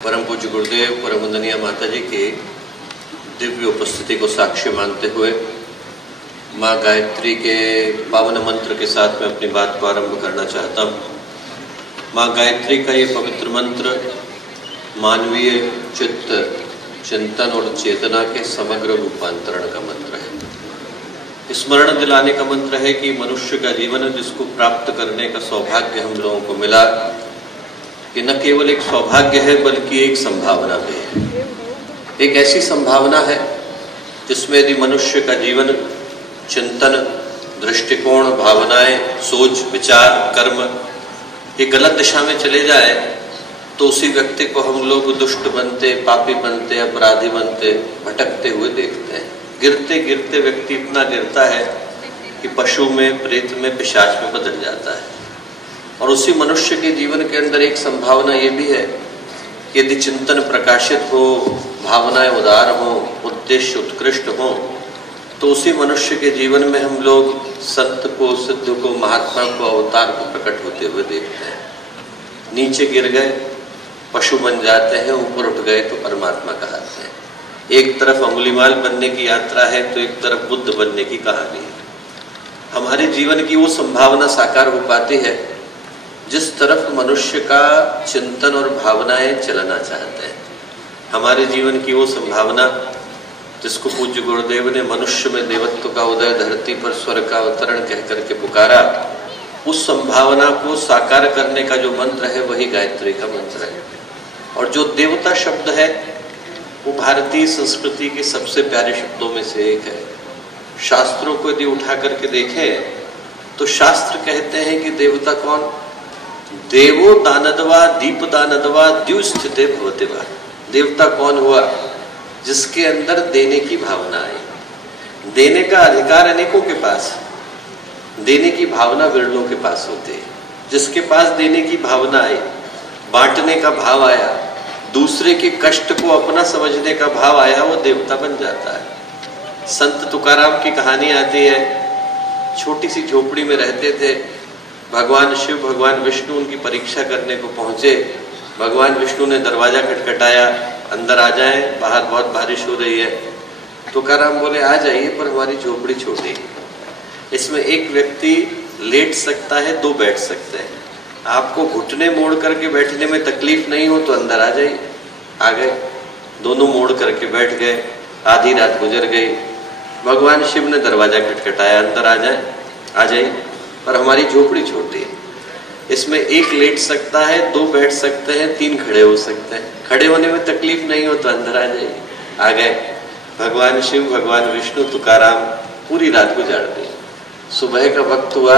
परम पूज्य गुरुदेव परम वंदनीय माता जी की दिव्य उपस्थिति को साक्ष्य मानते हुए माँ गायत्री के पावन मंत्र के साथ मैं अपनी बात को आरंभ करना चाहता हूँ। माँ गायत्री का ये पवित्र मंत्र मानवीय चित्त चिंतन और चेतना के समग्र रूपांतरण का मंत्र है। स्मरण दिलाने का मंत्र है कि मनुष्य का जीवन जिसको प्राप्त करने का सौभाग्य हम लोगों को मिला कि न केवल एक सौभाग्य है बल्कि एक संभावना भी है। एक ऐसी संभावना है जिसमें यदि मनुष्य का जीवन चिंतन दृष्टिकोण भावनाएं सोच विचार कर्म ये गलत दिशा में चले जाए तो उसी व्यक्ति को हम लोग दुष्ट बनते पापी बनते अपराधी बनते भटकते हुए देखते हैं। गिरते गिरते व्यक्ति इतना गिरता है कि पशु में प्रेत में पिशाच में बदल जाता है। और उसी मनुष्य के जीवन के अंदर एक संभावना ये भी है कि यदि चिंतन प्रकाशित हो भावनाएं उदार हो उद्देश्य उत्कृष्ट हो तो उसी मनुष्य के जीवन में हम लोग संत को सिद्ध को महात्मा को अवतार को प्रकट होते हुए देखते हैं। नीचे गिर गए पशु बन जाते हैं, ऊपर उठ गए तो परमात्मा कहलाते हैं। एक तरफ अंगुलीमाल बनने की यात्रा है तो एक तरफ बुद्ध बनने की कहानी है। हमारे जीवन की वो संभावना साकार हो पाती है जिस तरफ मनुष्य का चिंतन और भावनाएं चलना चाहते हैं। हमारे जीवन की वो संभावना जिसको पूज्य गुरुदेव ने मनुष्य में देवत्व का उदय धरती पर स्वर्ग का अवतरण कह करके पुकारा, उस संभावना को साकार करने का जो मंत्र है वही गायत्री का मंत्र है। और जो देवता शब्द है वो भारतीय संस्कृति के सबसे प्यारे शब्दों में से एक है। शास्त्रों को यदि उठा करके देखें तो शास्त्र कहते हैं कि देवता कौन? देवो दानदवा दीप दानदवा द्युस्थिते भवतिवा। देवता कौन हुआ? जिसके अंदर देने की भावना आई। देने का अधिकार अनेकों के पास, देने की भावना विरलों के पास होती है। जिसके पास देने की भावना आई, बांटने का भाव आया, दूसरे के कष्ट को अपना समझने का भाव आया, वो देवता बन जाता है। संत तुकाराम की कहानी आती है। छोटी सी झोपड़ी में रहते थे। भगवान शिव भगवान विष्णु उनकी परीक्षा करने को पहुंचे। भगवान विष्णु ने दरवाजा खटखटाया, अंदर आ जाएं, बाहर बहुत बारिश हो रही है। तुकाराम बोले आ जाइए पर हमारी झोपड़ी छोटी है, इसमें एक व्यक्ति लेट सकता है, दो बैठ सकते हैं। आपको घुटने मोड़ करके बैठने में तकलीफ नहीं हो तो अंदर आ जाइए। आ गए, दोनों मोड़ करके बैठ गए। आधी रात गुजर गई। भगवान शिव ने दरवाजा खटखटाया, अंदर आ जाइए पर हमारी झोपड़ी छोटी है, इसमें एक लेट सकता है, दो बैठ सकते हैं, तीन खड़े हो सकते हैं। खड़े होने में तकलीफ नहीं हो तो अंदर आ जाइए। आ गए भगवान शिव भगवान विष्णु तुकाराम पूरी रात गुजार दी। सुबह का वक्त हुआ,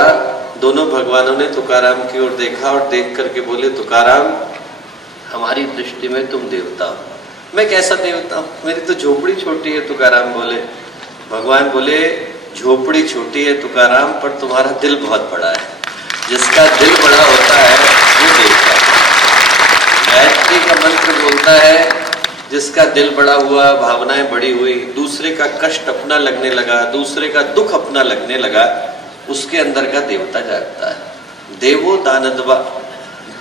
दोनों भगवानों ने तुकाराम की ओर देखा और देख करके बोले तुकाराम हमारी दृष्टि में तुम देवता हो। मैं कैसा देवता हूँ? मेरी तो झोपड़ी छोटी है। तुकाराम बोले, भगवान बोले झोपड़ी छोटी है तुकाराम पर तुम्हारा दिल बहुत बड़ा है। जिसका दिल बड़ा होता है वो देवता है। गायत्री का मंत्र बोलता है जिसका दिल बड़ा हुआ, भावनाएं बड़ी हुई, दूसरे का कष्ट अपना लगने लगा, दूसरे का दुख अपना लगने लगा, उसके अंदर का देवता जागता है। देवो दानदवा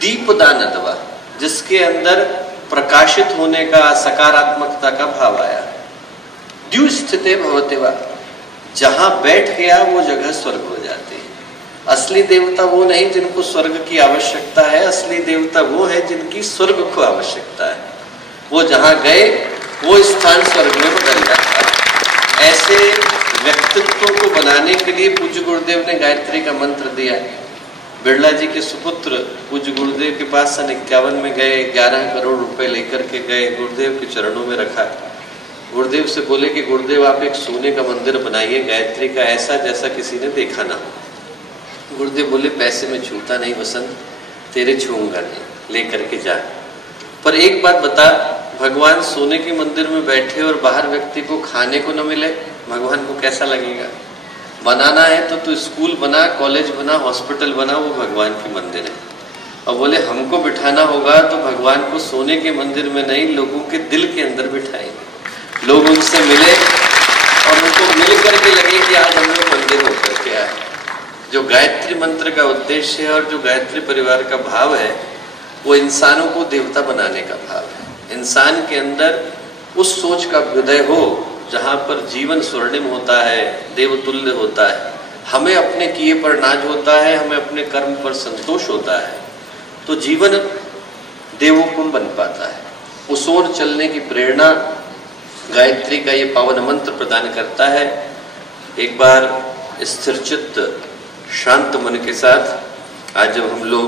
दीप दानदवा, जिसके अंदर प्रकाशित होने का सकारात्मकता का भाव आया। द्युस्थिते भवतिवा, जहां बैठ गया वो जगह स्वर्ग हो जाती है। असली देवता वो नहीं जिनको स्वर्ग की आवश्यकता है, असली देवता वो है जिनकी स्वर्ग को आवश्यकता है। वो जहां गए वो स्थान स्वर्ग में बदल जाता है। ऐसे व्यक्तित्वों को बनाने के लिए पूज्य गुरुदेव ने गायत्री का मंत्र दिया। बिरला जी के सुपुत्र पूज्य गुरुदेव के पास सन 51 में गए, 11 करोड़ रुपए लेकर के गए, गुरुदेव के चरणों में रखा। गुरुदेव से बोले कि गुरुदेव आप एक सोने का मंदिर बनाइए गायत्री का, ऐसा जैसा किसी ने देखा ना हो। गुरुदेव बोले पैसे में छूता नहीं वसंत, तेरे छूंगा नहीं, लेकर के जा। पर एक बात बता, भगवान सोने के मंदिर में बैठे और बाहर व्यक्ति को खाने को न मिले, भगवान को कैसा लगेगा? बनाना है तो तू स्कूल बना, कॉलेज बना, हॉस्पिटल बना, वो भगवान की मंदिर है। और बोले हमको बिठाना होगा तो भगवान को सोने के मंदिर में नहीं, लोगों के दिल के अंदर बिठाएंगे। लोग उनसे मिले और उनको मिल करके लगे कि आज हम लोग मंदिर होकर के आए। जो गायत्री मंत्र का उद्देश्य है और जो गायत्री परिवार का भाव है वो इंसानों को देवता बनाने का भाव है। इंसान के अंदर उस सोच का उदय हो जहाँ पर जीवन स्वर्णिम होता है, देवतुल्य होता है, हमें अपने किए पर नाज होता है, हमें अपने कर्म पर संतोष होता है, तो जीवन देवोपम बन पाता है। उस ओर चलने की प्रेरणा गायत्री का ये पावन मंत्र प्रदान करता है। एक बार स्थिर चित्त शांत मन के साथ आज जब हम लोग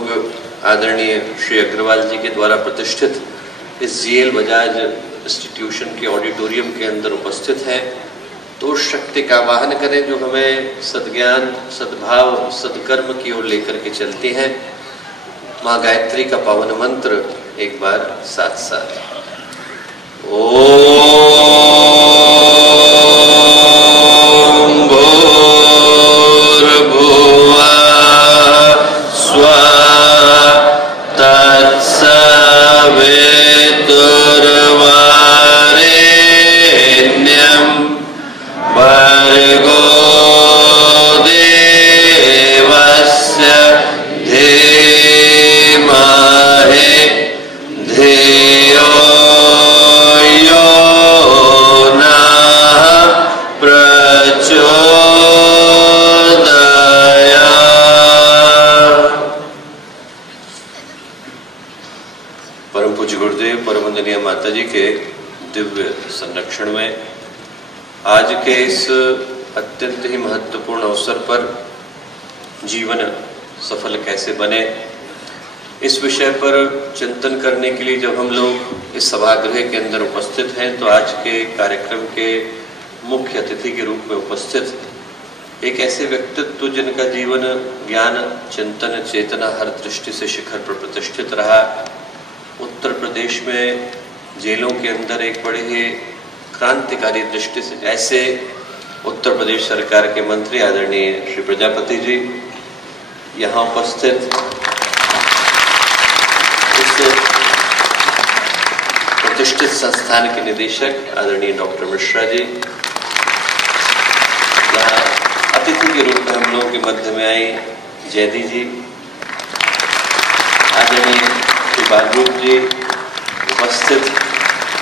आदरणीय श्री अग्रवाल जी के द्वारा प्रतिष्ठित इस जीएल बजाज इंस्टीट्यूशन के ऑडिटोरियम के अंदर उपस्थित हैं, तो उस शक्ति का आवाहन करें जो हमें सद्ज्ञान, सद्भाव, सद्कर्म की ओर लेकर के चलती हैं। माँ गायत्री का पावन मंत्र एक बार साथ साथ ओम संरक्षण में आज के इस अत्यंत ही महत्वपूर्ण अवसर पर जीवन सफल कैसे बने, इस विषय पर चिंतन करने के लिए जब हम लोग इस सभागृह के अंदर उपस्थित हैं, तो आज के कार्यक्रम के मुख्य अतिथि के रूप में उपस्थित एक ऐसे व्यक्तित्व जिनका जीवन ज्ञान, चिंतन, चेतना हर दृष्टि से शिखर पर प्रतिष्ठित रहा। उत्तर प्रदेश में जेलों के अंदर एक बड़े ही क्रांतिकारी दृष्टि से ऐसे उत्तर प्रदेश सरकार के मंत्री आदरणीय श्री प्रजापति जी, यहाँ उपस्थित इस प्रतिष्ठित संस्थान के निदेशक आदरणीय डॉक्टर मिश्रा जी, यहाँ अतिथि के रूप में हम लोगों के मध्य में आई जयदी जी, आदरणीय श्री बालरूप जी, उपस्थित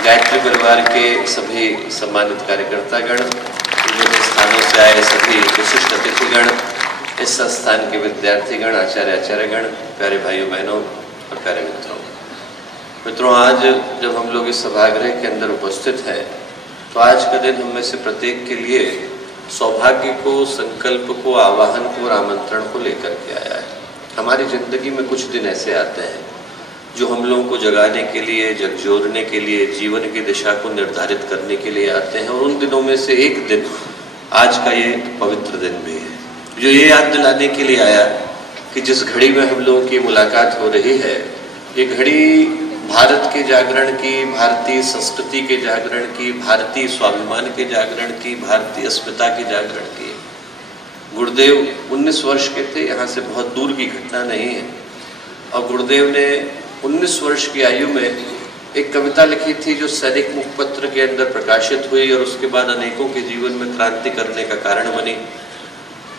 गायत्री परिवार के सभी सम्मानित कार्यकर्तागण, विभिन्न स्थानों से आए सभी विशिष्ट अतिथिगण, इस संस्थान के विद्यार्थीगण, आचार्यगण, प्यारे भाइयों बहनों और प्यारे मित्रों, आज जब हम लोग इस सभागृह के अंदर उपस्थित हैं, तो आज का दिन हम में से प्रत्येक के लिए सौभाग्य को, संकल्प को, आवाहन को और आमंत्रण को लेकर के आया है। हमारी जिंदगी में कुछ दिन ऐसे आते हैं जो हम लोगों को जगाने के लिए, झकझोरने के लिए, जीवन की दिशा को निर्धारित करने के लिए आते हैं, और उन दिनों में से एक दिन आज का ये पवित्र दिन भी है, जो ये याद दिलाने के लिए आया कि जिस घड़ी में हम लोगों की मुलाकात हो रही है, ये घड़ी भारत के जागरण की, भारतीय संस्कृति के जागरण की, भारतीय स्वाभिमान के जागरण की, भारतीय अस्मिता के जागरण की। गुरुदेव 19 वर्ष के थे, यहाँ से बहुत दूर की घटना नहीं है, और गुरुदेव ने 19 वर्ष की आयु में एक कविता लिखी थी जो सैनिक मुखपत्र के अंदर प्रकाशित हुई और उसके बाद अनेकों के जीवन में क्रांति करने का कारण बनी।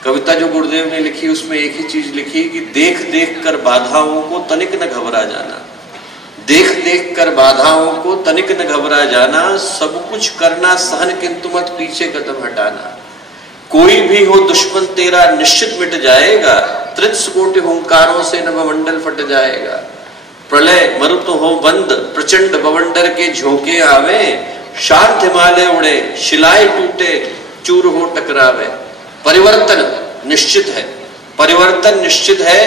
कविता जो गुरुदेव ने लिखी उसमें एक ही चीज लिखी कि देख देख कर बाधाओं को तनिक न घबरा जाना, देख देख कर बाधाओं को तनिक न घबरा जाना, सब कुछ करना सहन किंतु मत पीछे कदम हटाना, कोई भी हो दुश्मन तेरा निश्चित मिट जाएगा, 30 कोटि हुंकारों से नभमंडल फट जाएगा, प्रलय मरुत हो बंद प्रचंड बवंडर के झोंके आवे, शांत हिमालय उड़े शिलाएं टूटे चूर हो टकरावे। परिवर्तन निश्चित है, परिवर्तन निश्चित है,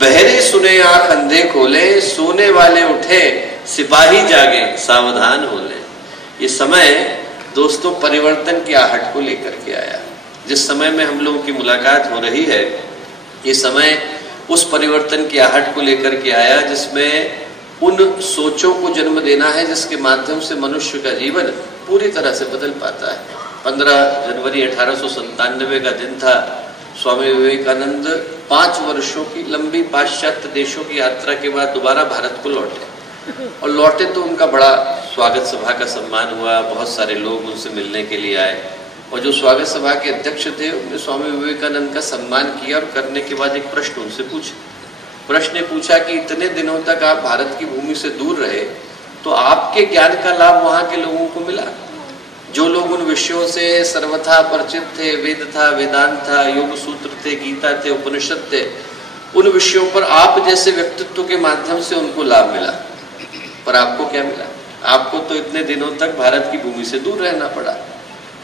बहरे सुने आंख अंधे खोले, सोने वाले उठे सिपाही जागे सावधान हो ले। ये समय दोस्तों परिवर्तन की आहट को लेकर के आया। जिस समय में हम लोगों की मुलाकात हो रही है, ये समय उस परिवर्तन की आहट को लेकर के आया जिसमें उन सोचों को जन्म देना है जिसके माध्यम से मनुष्य का जीवन पूरी तरह से बदल पाता है। 15 जनवरी 1897 का दिन था। स्वामी विवेकानंद 5 वर्षों की लंबी पाश्चात्य देशों की यात्रा के बाद दोबारा भारत को लौटे, और लौटे तो उनका बड़ा स्वागत सभा का सम्मान हुआ, बहुत सारे लोग उनसे मिलने के लिए आए, और जो स्वागत सभा के अध्यक्ष थे उन्होंने स्वामी विवेकानंद का सम्मान किया और करने के बाद एक प्रश्न उनसे पूछा। प्रश्न पूछा कि इतने दिनों तक आप भारत की भूमि से दूर रहे, तो आपके ज्ञान का लाभ वहां के लोगों को मिला। जो लोग उन विषयों से सर्वथा परिचित थे, वेद था, वेदांत था, योग सूत्र थे, गीता थे, उपनिषद थे, उन विषयों पर आप जैसे व्यक्तित्व के माध्यम से उनको लाभ मिला। पर आपको क्या मिला? आपको तो इतने दिनों तक भारत की भूमि से दूर रहना पड़ा।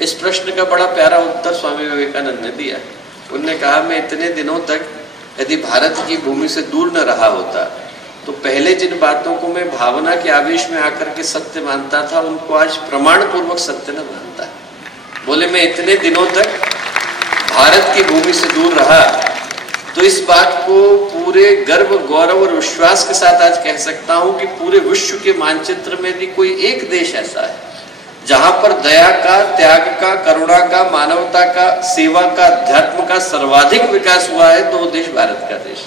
इस प्रश्न का बड़ा प्यारा उत्तर स्वामी विवेकानंद ने दिया। उन्होंने कहा, मैं इतने दिनों तक यदि भारत की भूमि से दूर न रहा होता तो पहले जिन बातों को मैं भावना के आवेश में आकर के सत्य मानता था, उनको आज प्रमाण पूर्वक सत्य न मानता। बोले, मैं इतने दिनों तक भारत की भूमि से दूर रहा तो इस बात को पूरे गर्व, गौरव और विश्वास के साथ आज कह सकता हूं कि पूरे विश्व के मानचित्र में भी कोई एक देश ऐसा है जहां पर दया का, त्याग का, करुणा का, मानवता का, सेवा का, अध्यात्म का सर्वाधिक विकास हुआ है तो वो देश भारत का देश।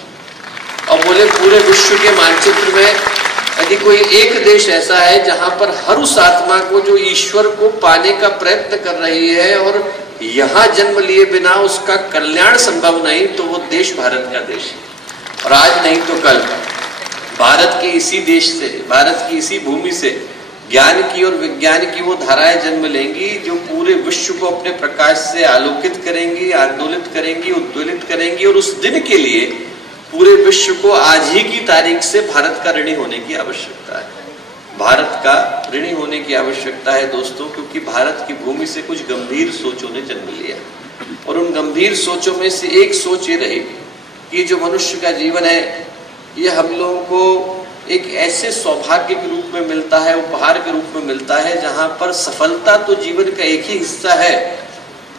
और बोले, पूरे विश्व के मानचित्र में यदि कोई एक देश ऐसा है जहां पर हर उस आत्मा को जो ईश्वर को पाने का प्रयत्न कर रही है और यहाँ जन्म लिए बिना उसका कल्याण संभव नहीं, तो वो देश भारत का देश है। और आज नहीं तो कल भारत के इसी देश से, भारत की इसी भूमि से ज्ञान की और विज्ञान की वो धाराएं जन्म लेंगी जो पूरे विश्व को अपने प्रकाश से आलोकित करेंगी, आंदोलित करेंगी, उद्वेलित करेंगी। और उस दिन के लिए पूरे विश्व को आज ही की तारीख से भारत का ऋणी होने की आवश्यकता है। भारत का ऋणी होने की आवश्यकता है दोस्तों, क्योंकि भारत की भूमि से कुछ गंभीर सोचों ने जन्म लिया। और उन गंभीर सोचों में से एक सोच ये रही कि जो मनुष्य का जीवन है ये हम लोगों को एक ऐसे सौभाग्य के रूप में मिलता है, उपहार के रूप में मिलता है, जहां पर सफलता तो जीवन का एक ही हिस्सा है,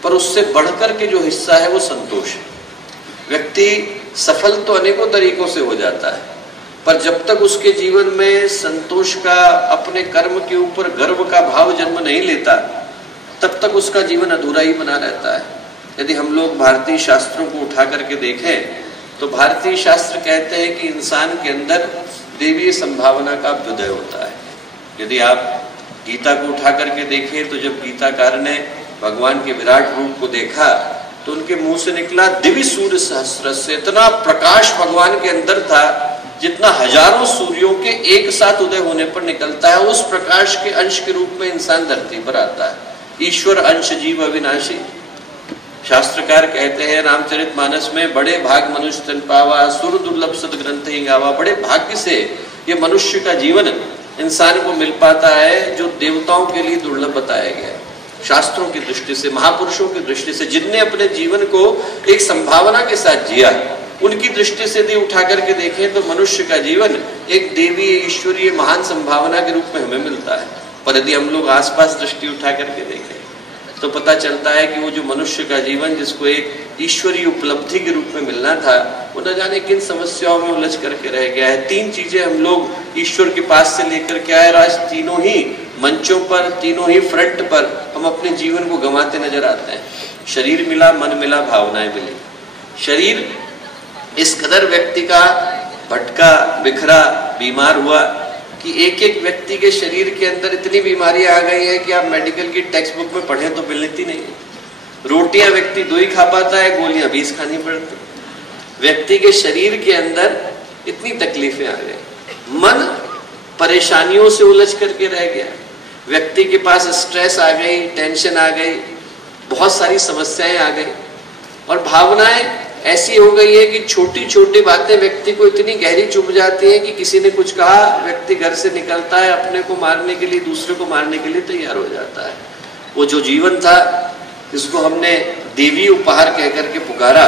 पर उससे बढ़कर के जो हिस्सा है वो संतोष है। व्यक्ति सफल तो अनेकों तरीकों से हो जाता है, पर जब तक उसके जीवन में संतोष का, अपने कर्म के ऊपर गर्व का भाव जन्म नहीं लेता, तब तक उसका जीवन अधूरा ही बना रहता है। यदि हम लोग भारतीय शास्त्रों को उठा करके देखें तो भारतीय शास्त्र कहते हैं कि इंसान के अंदर देवीय संभावना का अभ्युदय होता है। यदि आप गीता को उठा करके देखें तो जब गीताकार ने भगवान के विराट रूप को देखा तो उनके मुंह से निकला दिव्य सूर्य सहस्र से। इतना प्रकाश भगवान के अंदर था जितना हजारों सूर्यों के एक साथ उदय होने पर निकलता है। उस प्रकाश के अंश के रूप में इंसान धरती पर आता है। ईश्वर अंश जीव अविनाशी। शास्त्रकार कहते हैं रामचरितमानस में, बड़े भाग मनुष्य तन पावा, सुर दुर्लभ सद ग्रंथ ही गावा। बड़े भाग्य से ये मनुष्य का जीवन इंसान को मिल पाता है जो देवताओं के लिए दुर्लभ बताया गया है। शास्त्रों की दृष्टि से, महापुरुषों की दृष्टि से, जिनने अपने जीवन को एक संभावना के साथ जिया, उनकी दृष्टि से यदि उठा करके देखें तो मनुष्य का जीवन एक देवी, ईश्वरीय महान संभावना के रूप में हमें मिलता है। पर यदि हम लोग आसपास दृष्टि उठा करके देखें तो पता चलता है कि वो जो मनुष्य का जीवन जिसको एक ईश्वरीय उपलब्धि के रूप में मिलना था, वो न जाने किन समस्याओं में उलझ करके रह गया है। तीन चीजें हम लोग ईश्वर के पास से लेकर के आए, आज तीनों ही मंचों पर, तीनों ही फ्रंट पर हम अपने जीवन को गंवाते नजर आते हैं। शरीर मिला, मन मिला, भावनाएं मिली। शरीर इस कदर व्यक्ति का भटका, बिखरा, बीमार हुआ कि एक एक व्यक्ति के शरीर के अंदर इतनी बीमारियां आ गई है कि आप मेडिकल की टेक्स्ट बुक में पढ़ें तो मिलती नहीं है। रोटियां व्यक्ति 2 ही खा पाता है, गोलियां 20 खानी पड़ती। व्यक्ति के शरीर के अंदर इतनी तकलीफें आ गई। मन परेशानियों से उलझ करके रह गया। व्यक्ति के पास स्ट्रेस आ गई, टेंशन आ गई, बहुत सारी समस्याएं आ गई। और भावनाएं ऐसी हो गई है कि छोटी छोटी बातें व्यक्ति को इतनी गहरी चुभ जाती है कि किसी ने कुछ कहा, व्यक्ति घर से निकलता है, अपने को मारने के लिए, दूसरे को मारने के लिए तैयार हो जाता है। वो जो जीवन था जिसको हमने देवी उपहार कह करके पुकारा,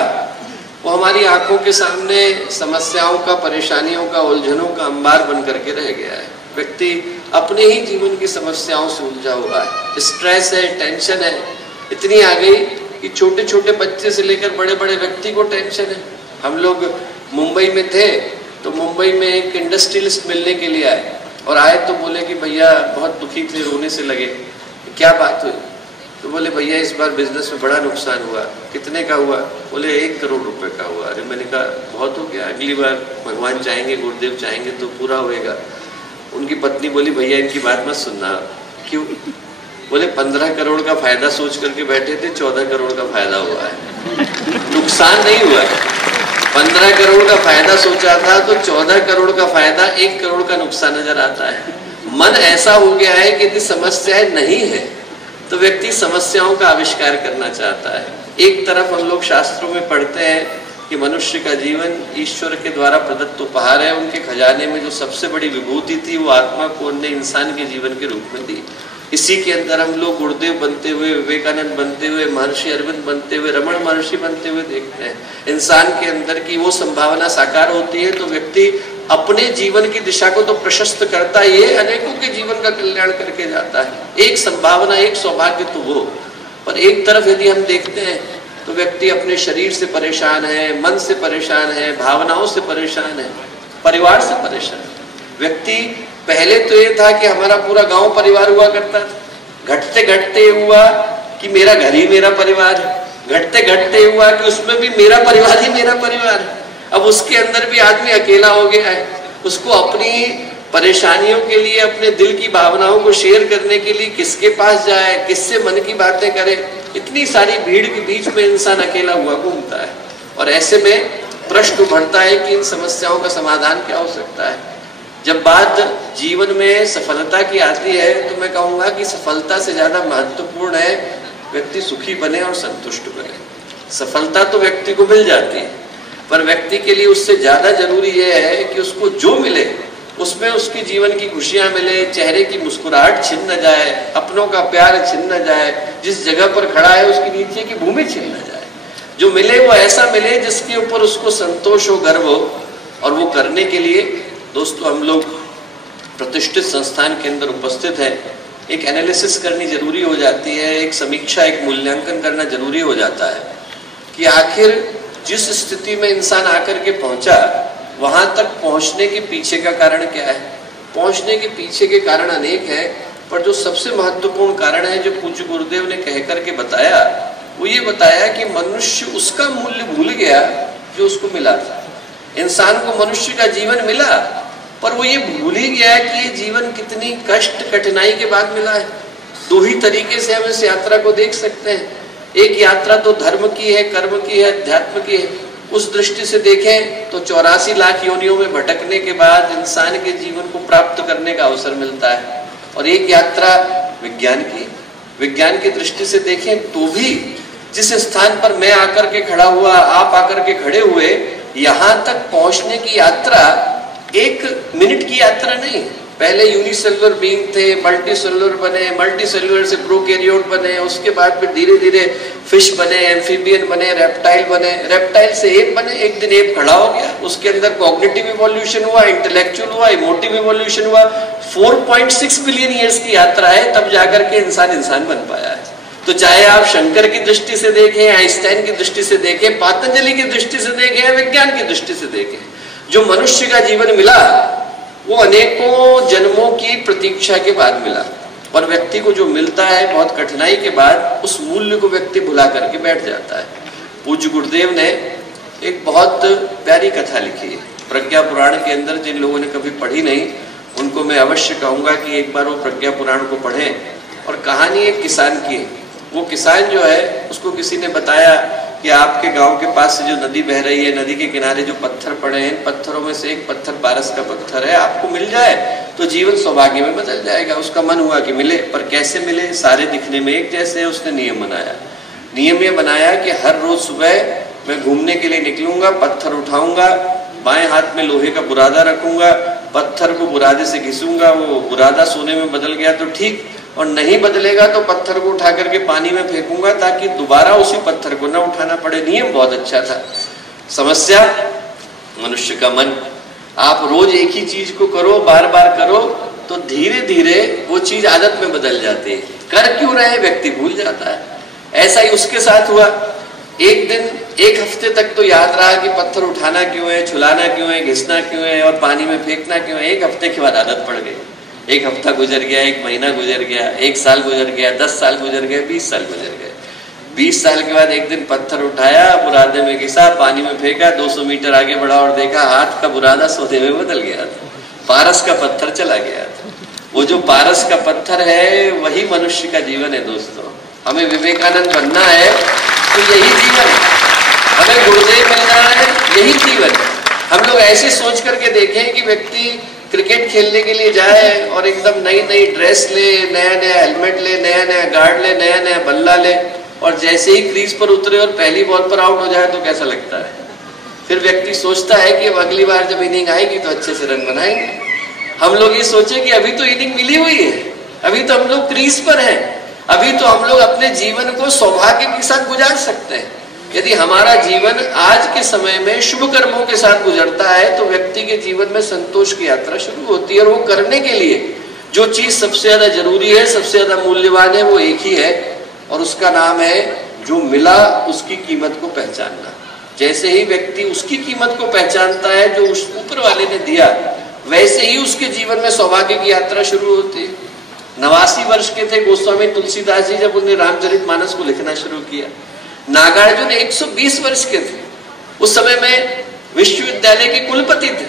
वो हमारी आंखों के सामने समस्याओं का, परेशानियों का, उलझनों का अंबार बन करके रह गया है। व्यक्ति अपने ही जीवन की समस्याओं से उलझा हुआ है। स्ट्रेस है, टेंशन है, इतनी आ गई कि छोटे छोटे बच्चे से लेकर बड़े बड़े व्यक्ति को टेंशन है। हम लोग मुंबई में थे तो मुंबई में एक इंडस्ट्रियलिस्ट मिलने के लिए आए और आए तो बोले कि भैया बहुत दुखी थे, रोने से लगे। क्या बात हुई? तो बोले भैया इस बार बिजनेस में बड़ा नुकसान हुआ। कितने का हुआ? बोले 1 करोड़ रुपए का हुआ। अरे मैंने कहा बहुत हो गया, अगली बार भगवान चाहेंगे, गुरुदेव चाहेंगे तो पूरा होएगा। उनकी पत्नी बोली भैया इनकी बात मत सुनना। क्यों? बोले 15 करोड़ का फायदा सोच करके बैठे थे, 14 करोड़ का फायदा हुआ है। नुकसान नहीं हुआ है। 15 करोड़ का फायदा सोचा था तो 14 करोड़ का फायदा, 1 करोड़ का नुकसान नजर आता है। मन ऐसा हो गया है कि यदि समस्याएं नहीं है तो व्यक्ति समस्याओं का आविष्कार करना चाहता है। एक तरफ हम लोग शास्त्रों में पढ़ते हैं कि मनुष्य का जीवन ईश्वर के द्वारा प्रदत्त उपहार है, उनके खजाने में जो सबसे बड़ी विभूति थी वो आत्मा को उन्होंने इंसान के जीवन के रूप में दी। इसी के अंदर हम लोग गुरुदेव बनते हुए, विवेकानंद बनते हुए, महर्षि अरविंद बनते हुए, रमण महर्षि बनते हुए देखते हैं। इंसान के अंदर की वो संभावना साकार होती है तो व्यक्ति अपने जीवन की दिशा को तो प्रशस्त करता ही है, अनेकों के जीवन का कल्याण करके जाता है। एक संभावना, एक सौभाग्य तो वो। पर एक तरफ यदि हम देखते हैं तो व्यक्ति अपने शरीर से परेशान है, मन से परेशान है, भावनाओं से परेशान है, परिवार से परेशान है। व्यक्ति पहले तो ये था कि हमारा पूरा गांव परिवार हुआ करता था, घटते घटते हुआ कि मेरा घर ही मेरा परिवार है, घटते घटते हुआ कि उसमें भी मेरा परिवार ही मेरा परिवार है। अब उसके अंदर भी आदमी अकेला हो गया है, उसको अपनी परेशानियों के लिए, अपने दिल की भावनाओं को शेयर करने के लिए किसके पास जाए, किससे मन की बातें करे। इतनी सारी भीड़ के बीच में इंसान अकेला हुआ घूमता है और ऐसे में प्रश्न उभरता है कि इन समस्याओं का समाधान क्या हो सकता है। जब बात जीवन में सफलता की आती है तो मैं कहूँगा कि सफलता से ज़्यादा महत्वपूर्ण है व्यक्ति सुखी बने और संतुष्ट बने। सफलता तो व्यक्ति को मिल जाती है पर व्यक्ति के लिए उससे ज़्यादा जरूरी यह है कि उसको जो मिले उसमें उसकी जीवन की खुशियां मिले, चेहरे की मुस्कुराहट छिन न जाए, अपनों का प्यार छिन न जाए, जिस जगह पर खड़ा है उसके नीचे की भूमि छिन न जाए। जो मिले वो ऐसा मिले जिसके ऊपर उसको संतोष हो, गर्व हो। और वो करने के लिए दोस्तों हम लोग प्रतिष्ठित संस्थान के अंदर उपस्थित हैं। एक एनालिसिस करनी जरूरी हो जाती है, एक समीक्षा, एक मूल्यांकन करना जरूरी हो जाता है कि आखिर जिस स्थिति में इंसान आकर के पहुंचा वहां तक पहुंचने के पीछे का कारण क्या है। पहुंचने के पीछे के कारण अनेक हैं पर जो सबसे महत्वपूर्ण कारण है जो पूज्य गुरुदेव ने कह करके बताया वो ये बताया कि मनुष्य उसका मूल्य भूल गया जो उसको मिला था। इंसान को मनुष्य का जीवन मिला पर वो ये भूल ही गया कि ये जीवन कितनी कष्ट कठिनाई के बाद मिला है। दो ही तरीके से हम इस यात्रा को देख सकते हैं। एक यात्रा तो धर्म की है, कर्म की है, अध्यात्म की है। उस दृष्टि से देखें तो 84 लाख योनियों में भटकने के बाद इंसान के जीवन को प्राप्त करने का अवसर मिलता है। और एक यात्रा विज्ञान की, विज्ञान की दृष्टि से देखें तो भी जिस स्थान पर मैं आकर के खड़ा हुआ, आप आकर के खड़े हुए, यहाँ तक पहुंचने की यात्रा एक मिनट की यात्रा नहीं। पहले यूनिसेलुलर बीइंग थे, मल्टी सेलुलर बने, मल्टी सेलुलर से प्रोकैरियोट बने, उसके बाद फिर धीरे धीरे फिश बने, एम्फीबियन बने, रेप्टाइल बने, रेप्टाइल से एप बने, एक दिन एप खड़ा हो गया, उसके अंदर कॉग्निटिव इवोल्यूशन हुआ, इंटेलेक्चुअल हुआ, इमोटिव इवोल्यूशन हुआ। 4.6 बिलियन ईयर्स की यात्रा है तब जाकर के इंसान बन पाया है। तो चाहे आप शंकर की दृष्टि से देखें, आइंस्टाइन की दृष्टि से देखें, पातंजलि की दृष्टि से देखें, विज्ञान की दृष्टि से देखें, जो मनुष्य का जीवन मिला वो अनेकों जन्मों की प्रतीक्षा के बाद मिला। और व्यक्ति को जो मिलता है बहुत कठिनाई के बाद, उस मूल्य को व्यक्ति भुला करके बैठ जाता है। पूज्य गुरुदेव ने एक बहुत प्यारी कथा लिखी है प्रज्ञा पुराण के अंदर। जिन लोगों ने कभी पढ़ी नहीं उनको मैं अवश्य कहूँगा कि एक बार वो प्रज्ञा पुराण को पढ़ें। और कहानी एक किसान की है। वो किसान जो है उसको किसी ने बताया कि आपके गांव के पास से जो नदी बह रही है, नदी के किनारे जो पत्थर पड़े हैं, इन पत्थरों में से एक पत्थर पारस का पत्थर है, आपको मिल जाए तो जीवन सौभाग्य में बदल जाएगा। उसका मन हुआ कि मिले, पर कैसे मिले, सारे दिखने में एक जैसे। उसने नियम बनाया। नियम ये बनाया कि हर रोज सुबह मैं घूमने के लिए निकलूंगा, पत्थर उठाऊंगा, बाएं हाथ में लोहे का बुरादा रखूंगा, पत्थर को बुरादे से घिसूंगा, वो बुरादा सोने में बदल गया तो ठीक, और नहीं बदलेगा तो पत्थर को उठा करके पानी में फेंकूंगा ताकि दोबारा उसी पत्थर को न उठाना पड़े। नियम बहुत अच्छा था। समस्या मनुष्य का मन। आप रोज एक ही चीज को करो, बार बार करो तो धीरे धीरे वो चीज आदत में बदल जाती है। कर क्यों रहे व्यक्ति भूल जाता है। ऐसा ही उसके साथ हुआ। एक दिन, एक हफ्ते तक तो याद रहा कि पत्थर उठाना क्यों है, छुलाना क्यों है, घिसना क्यों है और पानी में फेंकना क्यों है। एक हफ्ते के बाद आदत पड़ गई। एक हफ्ता गुजर गया, एक महीना गुजर गया, 1 साल गुजर गया, 10 साल गुजर गए, 20 साल गुजर गए। 20 साल के बाद एक दिन पत्थर उठाया, बुरादे में घिसा, पानी में फेंका, 200 मीटर आगे बढ़ा और देखा हाथ का बुरादा सोने में बदल गया था। पारस का पत्थर चला गया था। वो जो पारस का पत्थर है वही मनुष्य का जीवन है दोस्तों। हमें विवेकानंद बनना है तो यही जीवन है। हमें गुरुदेव मिलना है, यही जीवन है। हम लोग ऐसे सोच करके देखें कि व्यक्ति क्रिकेट खेलने के लिए जाए और एकदम नई नई ड्रेस ले, नया नया हेलमेट ले, नया नया गार्ड ले, नया नया बल्ला ले, और जैसे ही क्रीज पर उतरे और पहली बॉल पर आउट हो जाए तो कैसा लगता है? फिर व्यक्ति सोचता है कि अब अगली बार जब इनिंग आएगी तो अच्छे से रन बनाएंगे। हम लोग ये सोचे कि अभी तो इनिंग मिली हुई है, अभी तो हम लोग क्रीज पर हैं, अभी तो हम लोग अपने जीवन को सौभाग्य के साथ गुजार सकते हैं। यदि हमारा जीवन आज के समय में शुभ कर्मों के साथ गुजरता है तो व्यक्ति के जीवन में संतोष की यात्रा शुरू होती है। और वो करने के लिए जो चीज सबसे ज्यादा जरूरी है, सबसे ज्यादा मूल्यवान है, वो एक ही है, और उसका नाम है जो मिला उसकी कीमत को पहचानना। जैसे ही व्यक्ति उसकी कीमत को पहचानता है जो उस ऊपर वाले ने दिया, वैसे ही उसके जीवन में सौभाग्य की यात्रा शुरू होती है। 89 वर्ष के थे गोस्वामी तुलसीदास जी जब उन्हें रामचरितमानस को लिखना शुरू किया। नागार्जुन 120 वर्ष के थे, उस समय में विश्वविद्यालय के कुलपति थे।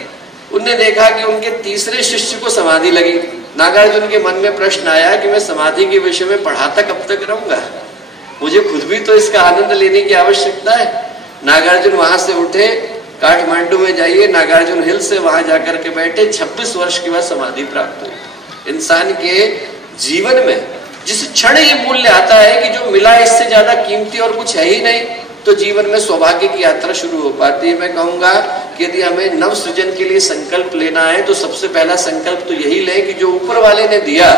उनने देखा कि उनके तीसरे शिष्य को समाधि लगी। नागार्जुन के मन में प्रश्न आया कि मैं समाधि के विषय में पढ़ाता कब तक रहूंगा, मुझे खुद भी तो इसका आनंद लेने की आवश्यकता है। नागार्जुन वहां से उठे, काठमांडू में जाइए, नागार्जुन हिल से वहां जाकर के बैठे, 26 वर्ष के बाद समाधि प्राप्त हुई। इंसान के जीवन में जिस क्षण ये मूल्य आता है कि जो मिला इससे ज्यादा कीमती और कुछ है ही नहीं, तो जीवन में सौभाग्य की यात्रा शुरू हो पाती है। मैं कहूंगा कि यदि हमें नव सृजन के लिए संकल्प लेना है तो सबसे पहला संकल्प तो यही लें कि जो ऊपर वाले ने दिया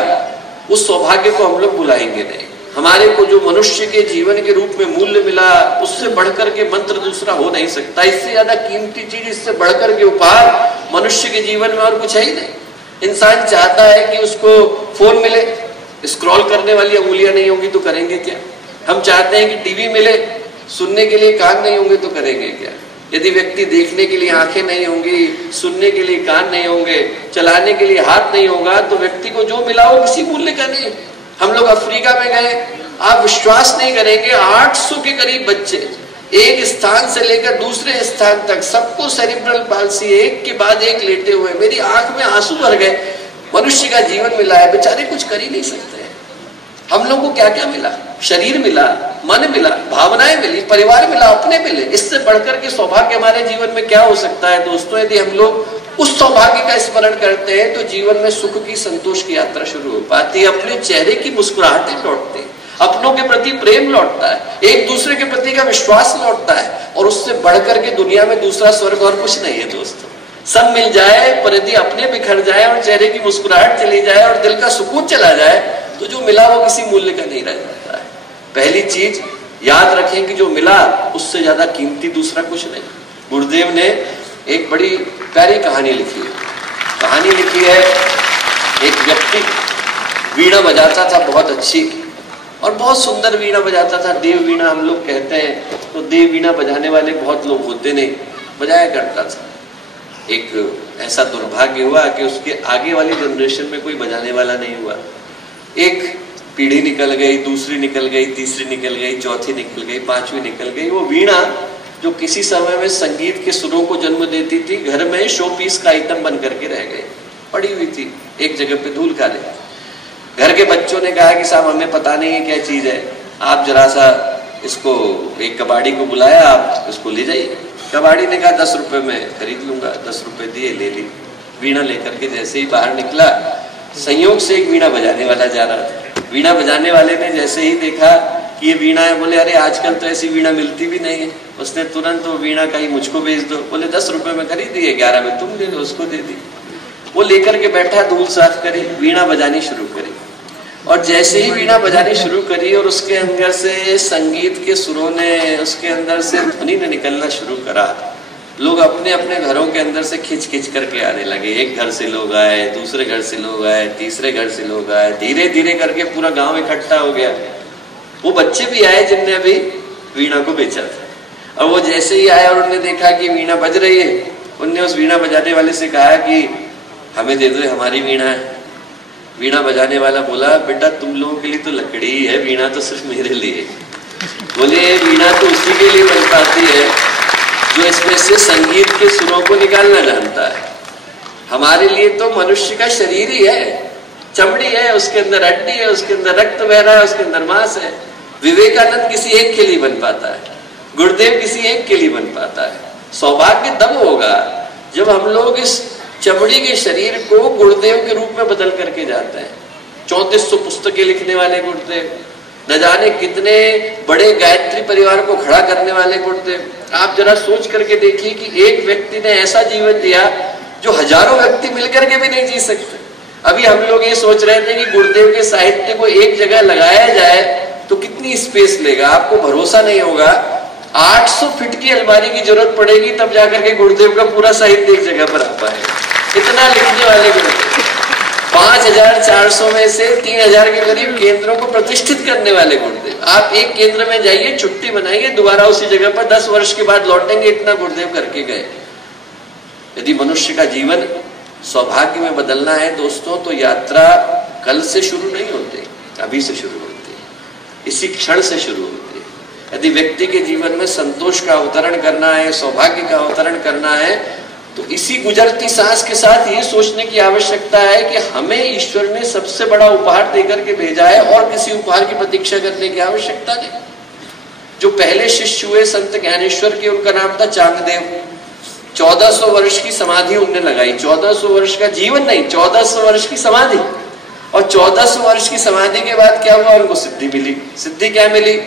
उस सौभाग्य को हम लोग भुलाएंगे नहीं। हमारे को जो मनुष्य के जीवन के रूप में मूल्य मिला, उससे बढ़कर के मंत्र दूसरा हो नहीं सकता। इससे ज्यादा कीमती चीज, इससे बढ़कर के उपहार मनुष्य के जीवन में और कुछ है ही नहीं। इंसान चाहता है कि उसको फोन मिले, स्क्रॉल करने वाली अंगुलियां नहीं होंगी तो करेंगे क्या? हम चाहते हैं कि टीवी मिले, सुनने के लिए कान नहीं होंगे तो करेंगे क्या? यदि व्यक्ति देखने के लिए आंखें नहीं होंगी, सुनने के लिए कान नहीं होंगे, चलाने के लिए हाथ नहीं होगा, तो व्यक्ति को जो मिला वो किसी मूल्य का नहीं। हम लोग अफ्रीका में गए, आप विश्वास नहीं करेंगे, 800 के करीब बच्चे एक स्थान से लेकर दूसरे स्थान तक, सबको सेरिब्रल पाल्सी, एक के बाद एक लेटे हुए। मेरी आंख में आंसू भर गए। मनुष्य का जीवन मिला है, बेचारे कुछ कर ही नहीं सकते। हम लोगों को क्या क्या मिला? शरीर मिला, मन मिला, भावनाएं मिली, परिवार मिला, अपने मिले। इससे बढ़कर के सौभाग्य हमारे जीवन में क्या हो सकता है दोस्तों? यदि हम लोग उस सौभाग्य का स्मरण करते हैं तो जीवन में सुख की, संतोष की यात्रा शुरू हो पाती है। अपने चेहरे की मुस्कुराहटें लौटती है, अपनों के प्रति प्रेम लौटता है, एक दूसरे के प्रति का विश्वास लौटता है, और उससे बढ़कर के दुनिया में दूसरा स्वर्ग और कुछ नहीं है दोस्तों। सब मिल जाए पर यदि अपने बिखर जाए और चेहरे की मुस्कुराहट चली जाए और दिल का सुकून चला जाए तो जो मिला वो किसी मूल्य का नहीं रह जाता है। पहली चीज याद रखें कि जो मिला उससे ज्यादा कीमती दूसरा कुछ नहीं। गुरुदेव ने एक बड़ी प्यारी कहानी लिखी है। कहानी लिखी है, एक व्यक्ति वीणा बजाता था, बहुत अच्छी और बहुत सुंदर वीणा बजाता था। देव वीणा हम लोग कहते हैं, तो देव वीणा बजाने वाले बहुत लोग होते नहीं, बजाया करता था। एक ऐसा दुर्भाग्य हुआ कि उसके आगे वाली जनरेशन में कोई बजाने वाला नहीं हुआ। एक पीढ़ी निकल गई, दूसरी निकल गई, तीसरी निकल गई, चौथी निकल गई, पांचवी निकल गई। वो वीणा जो किसी समय में संगीत के सुरों को जन्म देती थी, घर में शो पीस का आइटम बन करके रह गई, पड़ी हुई थी, एक जगह पे धूल खा ले। घर के बच्चों ने कहा कि साहब हमें पता नहीं है क्या चीज है, आप जरा सा इसको, एक कबाड़ी को बुलाया, आप इसको ले जाइए। कबाड़ी ने कहा 10 रुपए में खरीद लूंगा। 10 रुपए दिए, ले ली। वीणा लेकर के जैसे ही बाहर निकला, संयोग से एक वीणा बजाने वाला जा रहा था। वीणा बजाने वाले ने जैसे ही देखा कि ये वीणा है, बोले अरे आजकल तो ऐसी वीणा मिलती भी नहीं है। उसने तुरंत वो वीणा कही मुझको बेच दो। बोले 10 रुपए में खरीदी है, 11 में तुम ले लो, उसको दे दी। वो लेकर के बैठा, धूल साफ करी, वीणा बजानी शुरू करी। और जैसे ही वीणा बजानी शुरू करी और उसके अंदर से संगीत के सुरों ने, उसके अंदर से ध्वनि ने निकलना शुरू करा, लोग अपने अपने घरों के अंदर से खिंच खिंच करके आने लगे। एक घर से लोग आए, दूसरे घर से लोग आए, तीसरे घर से लोग आए, धीरे धीरे करके पूरा गांव इकट्ठा हो गया। वो बच्चे भी आए जिनने अभी वीणा को बेचा था। और वो जैसे ही आए और उन्होंने देखा कि वीणा बज रही है, उनने उस वीणा बजाने वाले से कहा कि हमें दे दो, हमारी वीणा है। वीणा बजाने वाला बोला बेटा तुम लोगों के लिए तो लकड़ी ही है, वीणा तो सिर्फ मेरे लिए। बोले वीणा तो उसी के लिए बन पाती है जो इसमें से संगीत के सुरों को निकालना जानता है। हमारे लिए तो मनुष्य का शरीर ही है, चमड़ी है, उसके अंदर हड्डी है, उसके अंदर रक्त बह रहा है, उसके अंदर मांस है। विवेकानंद किसी एक के लिए बन पाता है, गुरुदेव किसी एक के लिए बन पाता है। सौभाग्य तब होगा जब हम लोग इस चमड़ी के शरीर को गुरुदेव के रूप में बदल करके जाता है। 3400 पुस्तकें लिखने वाले गुरुदेव, न जाने कितने बड़े गायत्री परिवार को खड़ा करने वाले गुरुदेव। आप जरा सोच करके देखिए कि एक व्यक्ति ने ऐसा जीवन दिया जो हजारों व्यक्ति मिलकर के भी नहीं जी सकते। अभी हम लोग ये सोच रहे थे कि गुरुदेव के साहित्य को एक जगह लगाया जाए तो कितनी स्पेस लेगा। आपको भरोसा नहीं होगा, 800 फीट की अलमारी की जरूरत पड़ेगी तब जाकर के गुरुदेव का पूरा साहित्य एक जगह पर आ पाएगा। इतना लिखने वाले गुरुदेव, 5400 में से 3000 के करीब केंद्रों को प्रतिष्ठित करने वाले गुरुदेव। आप एक केंद्र में जाइए, छुट्टी बनाइए, दोबारा उसी जगह पर 10 वर्ष के बाद लौटेंगे, इतना गुरुदेव करके गए। यदि मनुष्य का जीवन सौभाग्य में बदलना है दोस्तों, तो यात्रा कल से शुरू नहीं होती, अभी से शुरू होती है, इसी क्षण से शुरू होती है। यदि व्यक्ति के जीवन में संतोष का अवतरण करना है, सौभाग्य का अवतरण करना है, तो इसी गुजरती सांस के साथ ये सोचने की आवश्यकता है कि हमें ईश्वर ने सबसे बड़ा उपहार देकर के भेजा है और किसी उपहार की प्रतीक्षा करने की आवश्यकता नहीं। जो पहले शिष्य हुए संत ज्ञानेश्वर के, उनका नाम था चांगदेव। 1400 वर्ष की समाधि उनने लगाई। 1400 वर्ष का जीवन नहीं, 1400 वर्ष की समाधि। और 1400 वर्ष की समाधि के बाद क्या हुआ? उनको सिद्धि मिली। सिद्धि क्या मिली?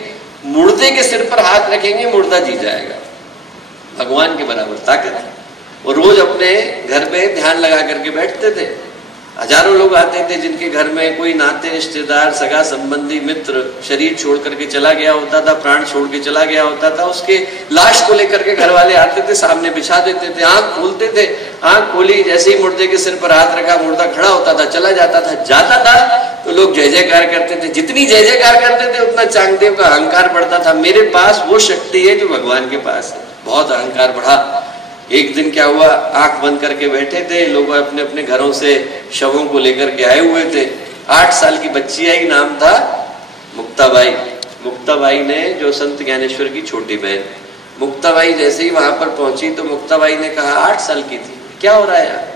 मुर्दे के सिर पर हाथ रखेंगे, मुर्दा जी जाएगा। भगवान के बराबर ताकत है। वो रोज अपने घर में ध्यान लगा करके बैठते थे। हजारों लोग आते थे जिनके घर में कोई नाते रिश्तेदार, सगा संबंधी, मित्र शरीर छोड़ करके चला गया होता था, प्राण छोड़ के चला गया होता था। उसके लाश को लेकर के घर वाले आते थे, सामने बिछा देते थे, आंख खोलते थे। आंख खोली, जैसे ही मुर्दे के सिर पर हाथ रखा, मुर्दा खड़ा होता था, चला जाता था। जाता था तो लोग जय जयकार करते थे। जितनी जय जयकार करते थे उतना चांगदेव का अहंकार बढ़ता था। मेरे पास वो शक्ति है जो भगवान के पास है। बहुत अहंकार बढ़ा। एक दिन क्या हुआ, आंख बंद करके बैठे थे, लोग अपने अपने घरों से शवों को लेकर के आए हुए थे। 8 साल की बच्ची आई, नाम था मुक्ताबाई। मुक्ताबाई ने, जो संत ज्ञानेश्वर की छोटी बहन, मुक्ताबाई जैसे ही वहां पर पहुंची तो मुक्ताबाई ने कहा, 8 साल की थी, क्या हो रहा है यार?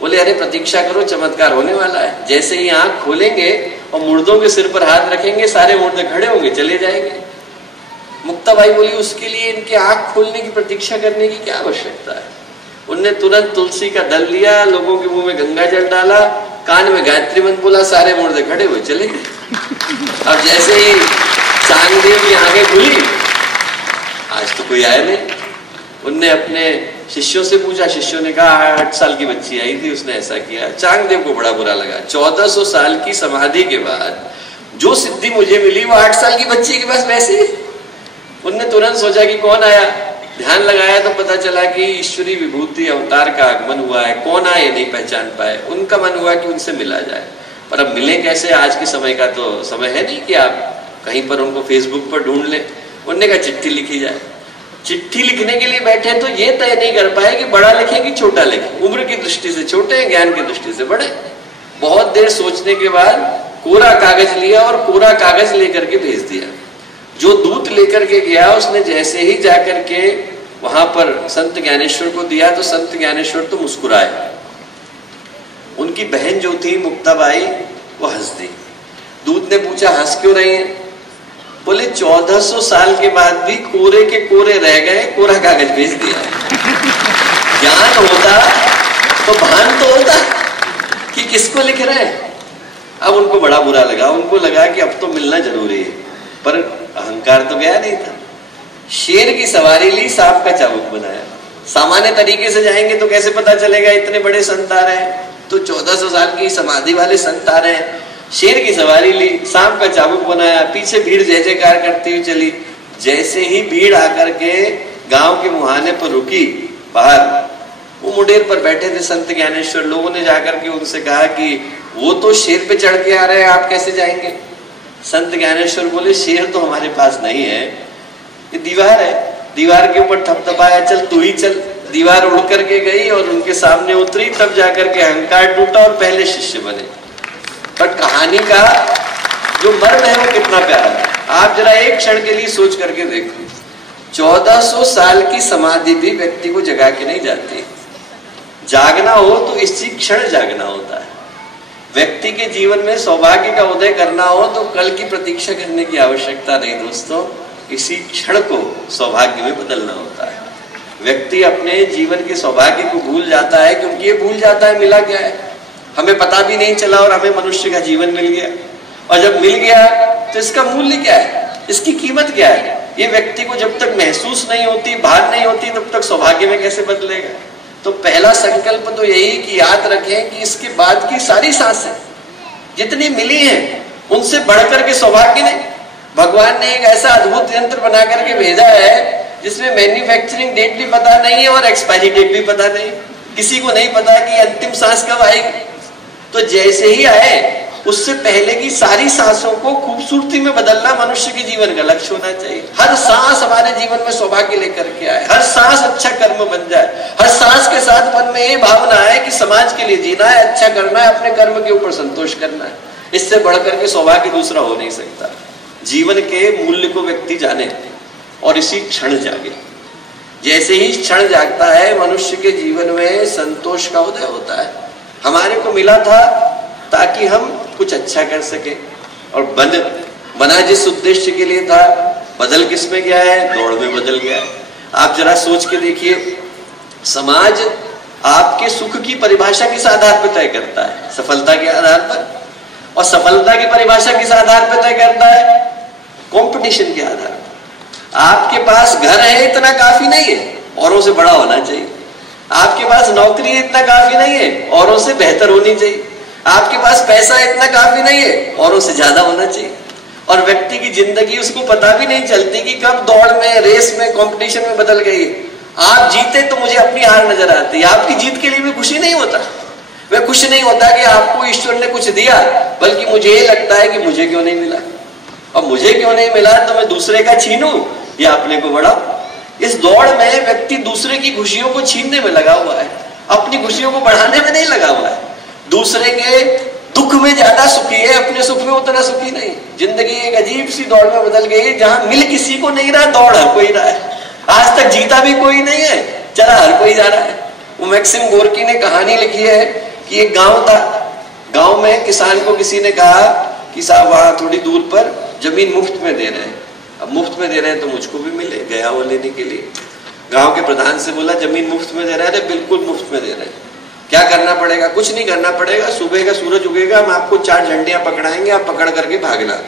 बोले, अरे प्रतीक्षा करो, चमत्कार होने वाला है। जैसे ही आंख खोलेंगे और मुर्दों के सिर पर हाथ रखेंगे, सारे मुर्दे खड़े होंगे, चले जाएंगे। मुक्ताबाई बोली, उसके लिए इनके आंख खोलने की प्रतीक्षा करने की क्या आवश्यकता है? उनने तुरंत तुलसी का दल लिया, लोगों के मुंह में गंगा जल डाला, कान में गायत्री मंत्र बोला, सारे मुर्दे खड़े हुए, चले गए। अब जैसे ही चांगदेव की आंखें खुली, आज तो कोई आया नहीं। उनने अपने शिष्यों से पूछा, शिष्यों ने कहा 8 साल की बच्ची आई थी, उसने ऐसा किया। चांगदेव को बड़ा बुरा लगा। 1400 साल की समाधि के बाद जो सिद्धि मुझे मिली वो 8 साल की बच्ची के पास वैसे ही। उनने तुरंत सोचा कि कौन आया। ध्यान लगाया तो पता चला कि ईश्वरी विभूति अवतार का आगमन हुआ है। कौन आए ये नहीं पहचान पाए। उनका मन हुआ कि उनसे मिला जाए, पर अब मिले कैसे? आज के समय का तो समय है नहीं कि आप कहीं पर उनको फेसबुक पर ढूंढ लें। उनने कहा चिट्ठी लिखी जाए। चिट्ठी लिखने के लिए बैठे तो ये तय नहीं कर पाए कि बड़ा लिखे कि छोटा लिखे। उम्र की दृष्टि से छोटे हैं, ज्ञान की दृष्टि से बड़े। बहुत देर सोचने के बाद कोरा कागज लिया और कोरा कागज लेकर के भेज दिया। जो दूत लेकर के गया, उसने जैसे ही जाकर के वहां पर संत ज्ञानेश्वर को दिया तो संत ज्ञानेश्वर तो मुस्कुराए। उनकी बहन जो थी मुक्ताबाई, वो हंस दी। दूत ने पूछा, हंस क्यों रही है? बोले, 1400 साल के बाद भी कोरे के कोरे रह गए, कोरा कागज भेज दिया। ज्ञान होता तो भान तो होता कि किसको लिख रहे हैं। अब उनको बड़ा बुरा लगा। उनको लगा कि अब तो मिलना जरूरी है, पर अहंकार तो गया नहीं था। शेर की सवारी ली, सांप का चाबुक बनाया। सामान्य तरीके से जाएंगे तो कैसे पता चलेगा इतने बड़े संत आ रहे हैं? तो 1400 साल की समाधि वाले संत आ रहे हैं। शेर की सवारी ली, सांप का चाबुक बनाया, पीछे भीड़ जय जयकार करती हुई चली। जैसे ही भीड़ आकर के गांव के मुहाने पर रुकी, बाहर वो मुडेर पर बैठे थे संत ज्ञानेश्वर। लोगों ने जाकर के उनसे कहा कि वो तो शेर पे चढ़ के आ रहे हैं, आप कैसे जाएंगे? संत ज्ञानेश्वर बोले, शेर तो हमारे पास नहीं है, ये दीवार है। दीवार के ऊपर थपथपाया, चल तू ही चल। दीवार उड़ करके गई और उनके सामने उतरी, तब जाकर के अहंकार टूटा और पहले शिष्य बने। पर कहानी का जो मर्म है वो कितना प्यारा है। आप जरा एक क्षण के लिए सोच करके देखो। 1400 साल की समाधि भी व्यक्ति को जगा के नहीं जाती। जागना हो तो इसी क्षण जागना होता है। व्यक्ति के जीवन में सौभाग्य का उदय करना हो तो कल की प्रतीक्षा करने की आवश्यकता नहीं दोस्तों, इसी क्षण को सौभाग्य में बदलना होता है। व्यक्ति अपने जीवन के सौभाग्य को भूल जाता है, क्योंकि ये भूल जाता है मिला क्या है, हमें पता भी नहीं चला और हमें मनुष्य का जीवन मिल गया। और जब मिल गया तो इसका मूल्य क्या है, इसकी कीमत क्या है, ये व्यक्ति को जब तक महसूस नहीं होती, भान नहीं होती, तब तक सौभाग्य में कैसे बदलेगा। तो पहला संकल्प तो यही कि याद रखें कि इसके बाद की सारी सांसें जितनी मिली हैं उनसे बढ़कर के सौभाग्य नहीं। भगवान ने एक ऐसा अद्भुत यंत्र बना करके भेजा है जिसमें मैन्युफैक्चरिंग डेट भी पता नहीं है और एक्सपायरी डेट भी पता नहीं, किसी को नहीं पता कि अंतिम सांस कब आएगी। तो जैसे ही आए उससे पहले की सारी सांसों को खूबसूरती में बदलना मनुष्य के जीवन का लक्ष्य होना चाहिए। हर सांस हमारे जीवन में सौभाग्य लेकर के आए, हर सांस अच्छा कर्म बन जाए, हर सांस के साथ मन में ये भावना है कि समाज के लिए जीना है, अच्छा करना है, अपने कर्म के ऊपर संतोष करना है। इससे बढ़कर के सौभाग्य दूसरा हो नहीं सकता। जीवन के मूल्य को व्यक्ति जाने और इसी क्षण जागे। जैसे ही क्षण जागता है मनुष्य के जीवन में संतोष का उदय होता है। हमारे को मिला था ताकि हम कुछ अच्छा कर सके, और बना जिस उद्देश्य के लिए था, बदल किस में गया है, दौड़ में बदल गया है। आप जरा सोच के देखिए, समाज आपके सुख की परिभाषा किस आधार पर तय करता है, सफलता के आधार पर, और सफलता की परिभाषा किस आधार पर तय करता है, कंपटीशन के आधार पर। आपके पास घर है इतना काफी नहीं है, औरों से बड़ा होना चाहिए। आपके पास नौकरी है इतना काफी नहीं है, औरों से बेहतर होनी चाहिए। आपके पास पैसा इतना काफी नहीं है, औरों से ज्यादा होना चाहिए। और व्यक्ति की जिंदगी उसको पता भी नहीं चलती कि कब दौड़ में, रेस में, कंपटीशन में बदल गई। आप जीते तो मुझे अपनी हार नजर आती है, आपकी जीत के लिए भी खुशी नहीं होता। मैं खुश नहीं होता कि आपको ईश्वर ने कुछ दिया, बल्कि मुझे ये लगता है कि मुझे क्यों नहीं मिला, और मुझे क्यों नहीं मिला तो मैं दूसरे का छीनूं या अपने को बढ़ाऊं। इस दौड़ में व्यक्ति दूसरे की खुशियों को छीनने में लगा हुआ है, अपनी खुशियों को बढ़ाने में नहीं लगा हुआ है। दूसरे के दुख में ज्यादा सुखी है, अपने सुख में उतना सुखी नहीं। जिंदगी एक अजीब सी दौड़ में बदल गई है, जहां मिल किसी को नहीं रहा, दौड़ हर कोई रहा है। आज तक जीता भी कोई नहीं है, चला हर कोई जा रहा है। वो मैक्सिम गोर्की ने कहानी लिखी है कि एक गांव था, गांव में किसान को किसी ने कहा कि साहब वहां थोड़ी दूर पर जमीन मुफ्त में दे रहे हैं, अब मुफ्त में दे रहे हैं तो मुझको भी मिले। गया वो लेने के लिए, गांव के प्रधान से बोला जमीन मुफ्त में दे रहे हैं, बिल्कुल मुफ्त में दे रहे हैं, क्या करना पड़ेगा? कुछ नहीं करना पड़ेगा, सुबह का सूरज उगेगा, हम आपको 4 झंडियां पकड़ाएंगे, आप पकड़ करके भागना।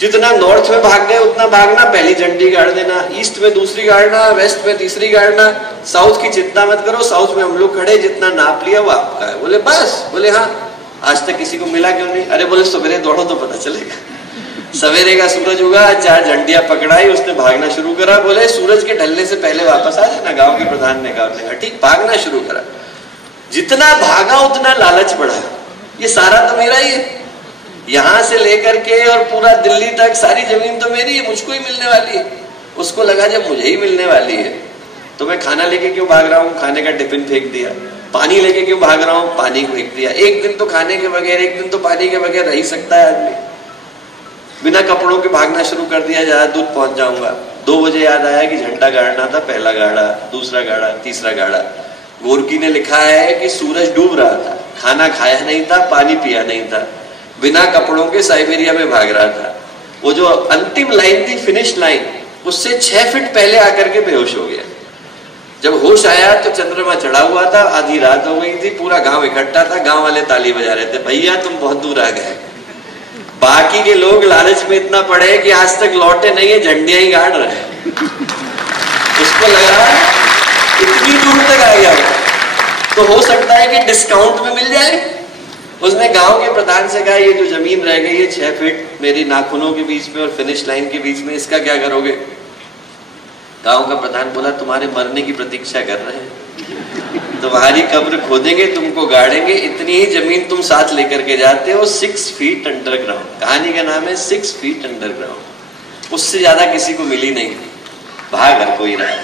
जितना नॉर्थ में भाग गए उतना भागना, पहली झंडी गाड़ देना, ईस्ट में दूसरी गाड़ना, वेस्ट में तीसरी गाड़ना, साउथ की चिंता मत करो, साउथ में हम लोग खड़े, जितना नाप लिया वो आपका है। बोले बस? बोले हाँ। आज तक किसी को मिला क्यों नहीं? अरे बोले सवेरे दौड़ो तो पता चलेगा। सवेरे का सूरज उगा, 4 झंडियां पकड़ाई, उसने भागना शुरू करा। बोले सूरज के ढलने से पहले वापस आ जाना। गांव के प्रधान ने कहा ठीक, भागना शुरू करा। जितना भागा उतना लालच बढ़ा, ये सारा तो मेरा ही है, यहां से लेकर के और पूरा दिल्ली तक सारी जमीन तो मेरी है, मुझको ही मिलने वाली है। उसको लगा जब मुझे ही मिलने वाली है तो मैं खाना लेके क्यों भाग रहा हूँ, खाने का टिफिन फेंक दिया। पानी लेके क्यों भाग रहा हूँ, पानी फेंक दिया। एक दिन तो खाने के बगैर, एक दिन तो पानी के बगैर रह सकता है आदमी। बिना कपड़ों के भागना शुरू कर दिया, ज्यादा दूर पहुंच जाऊंगा। 2 बजे याद आया कि झंडा गाड़ना था, पहला गाड़ा, दूसरा गाड़ा, तीसरा गाड़ा। गोर्की ने लिखा है कि सूरज डूब रहा था, खाना खाया नहीं था, पानी पिया नहीं था, बिना कपड़ों के साइबेरिया में भाग रहा था। वो जो अंतिम लाइन थी, फिनिश लाइन, उससे 6 फीट पहले आकर के बेहोश हो गया। जब होश आया तो चंद्रमा चढ़ा हुआ था, आधी रात हो गई थी, पूरा गांव इकट्ठा था, गांव वाले ताली बजा रहे थे, भैया तुम बहुत दूर आ गए। बाकी के लोग लालच में इतना पड़े कि आज तक लौटे नहीं है, झंडियां ही गाड़ रहे हैं। उसको लगा इतनी दूर तक आ गया तो हो सकता है कि डिस्काउंट में मिल जाए। उसने गांव के प्रधान से कहा ये जो जमीन रह गई है 6 फीट मेरी नाखूनों के बीच में और फिनिश लाइन के बीच में, इसका क्या करोगे? गांव का प्रधान बोला तुम्हारे मरने की प्रतीक्षा कर रहे हैं, तुम्हारी कब्र खोदेंगे, तुमको गाड़ेंगे, इतनी ही जमीन तुम साथ लेकर के जाते हो, 6 फीट अंडरग्राउंड। कहानी का नाम है 6 फीट अंडरग्राउंड। उससे ज्यादा किसी को मिली नहीं, भाग हर कोई रहा।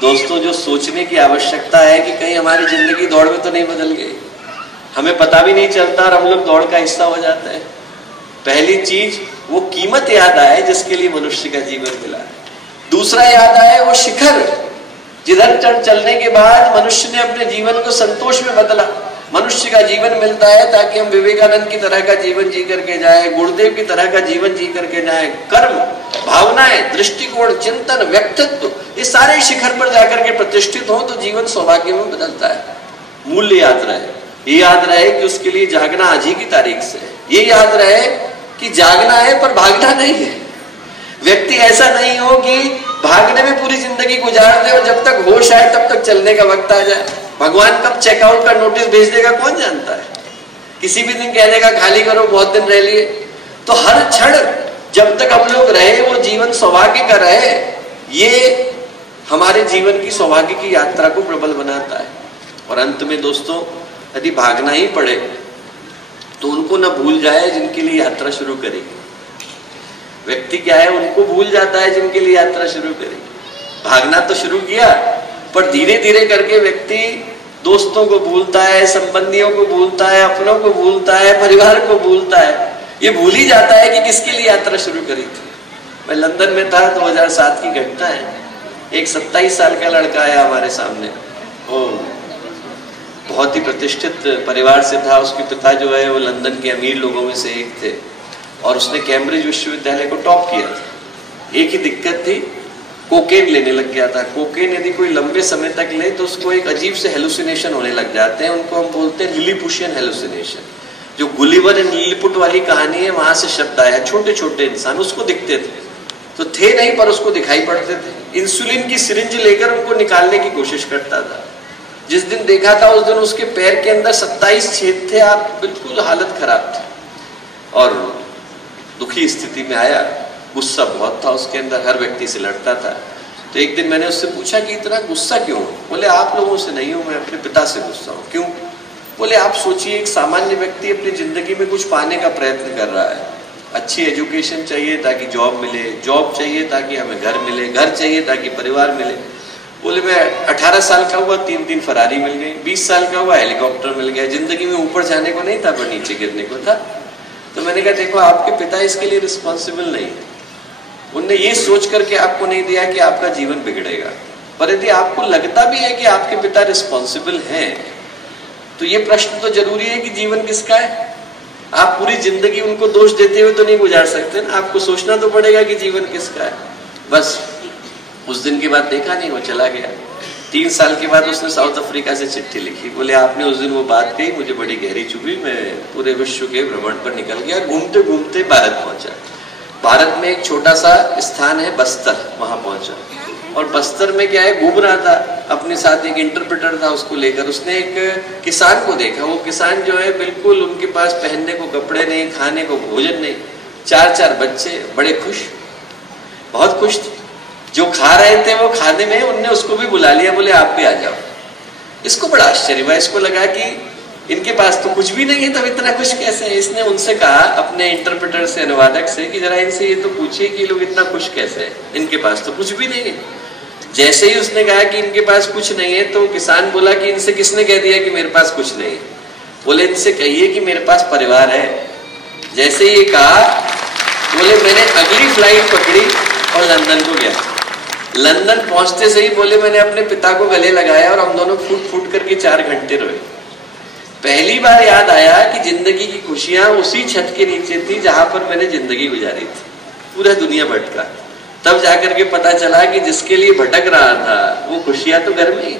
दोस्तों, जो सोचने की आवश्यकता है कि कहीं हमारी जिंदगी दौड़ में तो नहीं बदल गई, हमें पता भी नहीं चलता और हम लोग दौड़ का हिस्सा हो जाते हैं। पहली चीज वो कीमत याद आए जिसके लिए मनुष्य का जीवन मिला है। दूसरा याद आए वो शिखर जिधर चलने के बाद मनुष्य ने अपने जीवन को संतोष में बदला। मनुष्य का जीवन मिलता है ताकि हम विवेकानंद की तरह का जीवन जी करके जाए, गुरुदेव की तरह का जीवन जी करके जाए। कर्म भावनाएं, दृष्टिकोण, चिंतन, व्यक्तित्व, ये सारे शिखर पर जाकर के प्रतिष्ठित हो तो जीवन सौभाग्य में बदलता है। मूल्य याद रहे, ये याद रहे कि उसके लिए जागना आज ही की तारीख से है। ये याद रहे कि जागना है पर भागना नहीं है। व्यक्ति ऐसा नहीं हो कि भागने में पूरी जिंदगी गुजार दे और जब तक होश आए तब तक चलने का वक्त आ जाए। भगवान कब चेकआउट का नोटिस भेज देगा कौन जानता है। किसी भी दिन कह देगा खाली करो, बहुत दिन रह लिए। तो हर क्षण जब तक हम लोग रहे वो जीवन सौभाग्य का रहे, ये हमारे जीवन की सौभाग्य की यात्रा को प्रबल बनाता है। और अंत में दोस्तों, यदि भागना ही पड़े तो उनको न भूल जाए जिनके लिए यात्रा शुरू करेगी। व्यक्ति क्या है, उनको भूल जाता है जिनके लिए यात्रा शुरू करेगी। भागना तो शुरू किया पर धीरे धीरे करके व्यक्ति दोस्तों को भूलता है, संबंधियों को भूलता है, अपनों को भूलता है, परिवार को भूलता है। ये भूल ही जाता है कि किसके लिए यात्रा शुरू करी थी। मैं लंदन में था, 2007 की घटना है। एक 27 साल का लड़का आया हमारे सामने। वो बहुत ही प्रतिष्ठित परिवार से था। उसके पिता जो है वो लंदन के अमीर लोगों में से एक थे और उसने कैम्ब्रिज विश्वविद्यालय को टॉप किया था। एक ही दिक्कत थी, कोकेन लेने लग गया था। कोकेन यदि कोई लंबे समय तक ले तो उसको एक अजीब से हेलुसिनेशन होने लग जाते हैं। उनको हम बोलते हैं लिलीपुशियन हेलुसिनेशन। जो गुलिवर एंड लिलीपुट वाली कहानी है, वहां से शब्द आया। छोटे छोटे इंसान उसको दिखते थे, तो थे नहीं पर उसको दिखाई पड़ते थे। इंसुलिन की सिरिंज लेकर उनको निकालने की कोशिश करता था। जिस दिन देखा था उस दिन उसके पैर के अंदर 27 छेद थे। आप बिल्कुल हालत खराब थी और दुखी स्थिति में आया। गुस्सा बहुत था उसके अंदर, हर व्यक्ति से लड़ता था। तो एक दिन मैंने उससे पूछा कि इतना गुस्सा क्यों? बोले आप लोगों से नहीं हूं, मैं अपने पिता से गुस्सा हूं। क्यों? बोले आप सोचिए, एक सामान्य व्यक्ति अपनी जिंदगी में कुछ पाने का प्रयत्न कर रहा है। अच्छी एजुकेशन चाहिए ताकि जॉब मिले, जॉब चाहिए ताकि हमें घर मिले, घर चाहिए ताकि परिवार मिले। बोले मैं 18 साल का हुआ, 3 फरारी मिल गई। 20 साल का हुआ, हेलीकॉप्टर मिल गया। जिंदगी में ऊपर जाने को नहीं था पर नीचे गिरने को था। तो मैंने कहा देखो, आपके पिता इसके लिए रिस्पॉन्सिबल नहीं है। उनने ये सोच करके आपको नहीं दिया कि आपका जीवन बिगड़ेगा। पर यदि आपको लगता भी है कि आपके पिता रिस्पॉन्सिबल हैं, तो ये प्रश्न तो जरूरी है कि जीवन किसका है। आप पूरी जिंदगी उनको दोष देते हुए तो नहीं गुजार सकते ना। आपको सोचना तो पड़ेगा कि जीवन किसका है। बस उस दिन के बाद देखा नहीं, वो चला गया। 3 साल के बाद उसने साउथ अफ्रीका से चिट्ठी लिखी। बोले आपने उस दिन वो बात कही, मुझे बड़ी गहरी चुभी। मैं पूरे विश्व के भ्रमण पर निकल गया, घूमते घूमते भारत पहुंचा। भारत में एक छोटा सा स्थान है बस्तर, वहां पहुंचा। और बस्तर में क्या है, घूम रहा था, अपने साथ एक इंटरप्रेटर था, उसको लेकर। उसने एक किसान को देखा। वो किसान जो है बिल्कुल, उनके पास पहनने को कपड़े नहीं, खाने को भोजन नहीं, 4 बच्चे, बड़े खुश, बहुत खुश थे। जो खा रहे थे वो खाने में, उनने उसको भी बुला लिया। बोले आप भी आ जाओ। इसको बड़ा आश्चर्य हुआ। इसको लगा कि इनके पास तो कुछ भी नहीं है, तब इतना खुश कैसे है। इसने उनसे कहा, अपने इंटरप्रेटर से, अनुवादक से, कि जरा इनसे ये तो पूछिए कि लोग इतना खुश कैसे है, इनके पास तो कुछ भी नहीं है। जैसे ही उसने कहा कि इनके पास कुछ नहीं है, तो किसान बोला कि इनसे किसने कह दिया कि मेरे पास कुछ नहीं है? बोले इनसे कहिए कि मेरे पास परिवार है। जैसे ये कहा, बोले मैंने अगली फ्लाइट पकड़ी और लंदन को गया। लंदन पहुंचते से ही बोले मैंने अपने पिता को गले लगाया और हम दोनों फूट फूट करके 4 घंटे रोए। पहली बार याद आया कि जिंदगी की खुशियां उसी छत के नीचे थी जहां पर मैंने जिंदगी गुजारी थी। पूरा दुनिया भटका, तब जाकर के पता चला कि जिसके लिए भटक रहा था वो खुशियां तो घर में ही।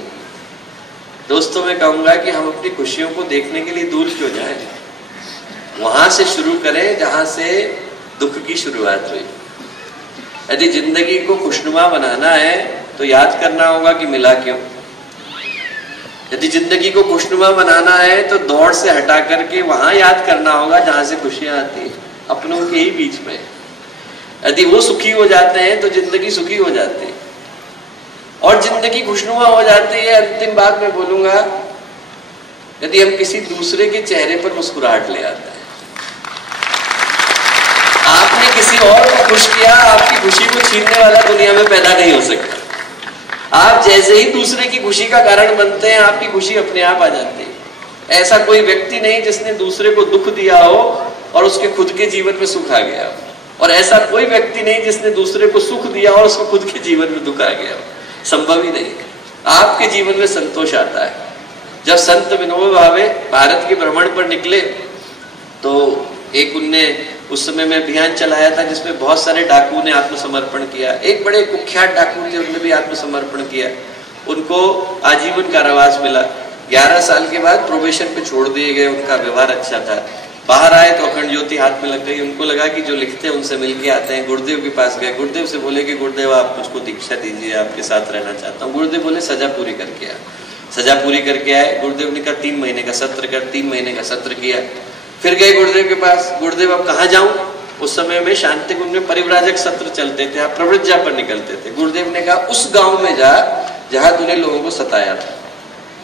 दोस्तों, मैं कहूंगा कि हम अपनी खुशियों को देखने के लिए दूर क्यों जाएं, वहां से शुरू करें जहां से दुख की शुरुआत हुई। यदि जिंदगी को खुशनुमा बनाना है तो याद करना होगा कि मिला क्यों। यदि जिंदगी को खुशनुमा बनाना है तो दौड़ से हटा करके वहां याद करना होगा जहां से खुशियां आती है, अपनों के ही बीच में। यदि वो सुखी हो जाते हैं तो जिंदगी सुखी हो जाती है और जिंदगी खुशनुमा हो जाती है। अंतिम बात मैं बोलूंगा, यदि हम किसी दूसरे के चेहरे पर मुस्कुराहट ले आते हैं। आपने किसी और को खुश किया, आपकी खुशी को छीनने वाला दुनिया में पैदा नहीं हो सकता। आप जैसे ही दूसरे की खुशी का कारण बनते हैं, आपकी खुशी अपने आप आ जाती है। ऐसा कोई व्यक्ति नहीं जिसने दूसरे को दुख दिया हो और उसके खुद के जीवन में सुख आ गया हो, और ऐसा कोई व्यक्ति नहीं जिसने दूसरे को सुख दिया और उसको खुद के जीवन में दुख आ गया हो। संभव ही नहीं। आपके जीवन में संतोष आता है। जब संत विनोबा भावे भारत के भ्रमण पर निकले तो एक उनने उस समय मैं अभियान चलाया था जिसमें बहुत सारे डाकुओं ने आत्मसमर्पण किया। एक बड़े कुख्यात डाकू थे, उन्होंने भी आत्मसमर्पण किया, उनको आजीवन कारावास मिला। 11 साल के बाद प्रोबेशन पे छोड़ दिए गए, उनका व्यवहार अच्छा था। बाहर आए तो अखंड ज्योति हाथ में लग गई। उनको लगा कि जो लिखते हैं उनसे मिलके आते हैं। गुरुदेव के पास गए, गुरुदेव से बोले कि गुरुदेव आप मुझको दीक्षा दीजिए, आपके साथ रहना चाहता हूँ। गुरुदेव बोले सजा पूरी करके आ। सजा पूरी करके आए। गुरुदेव ने कहा 3 महीने का सत्र कर। 3 महीने का सत्र किया। फिर गए गुरुदेव के पास, गुरुदेव अब कहाँ जाऊं? उस समय में शांति कुंज में परिव्राजक सत्र चलते थे, आप प्रवृत्जा पर निकलते थे। गुरुदेव ने कहा उस गांव में जा जहां तूने लोगों को सताया था।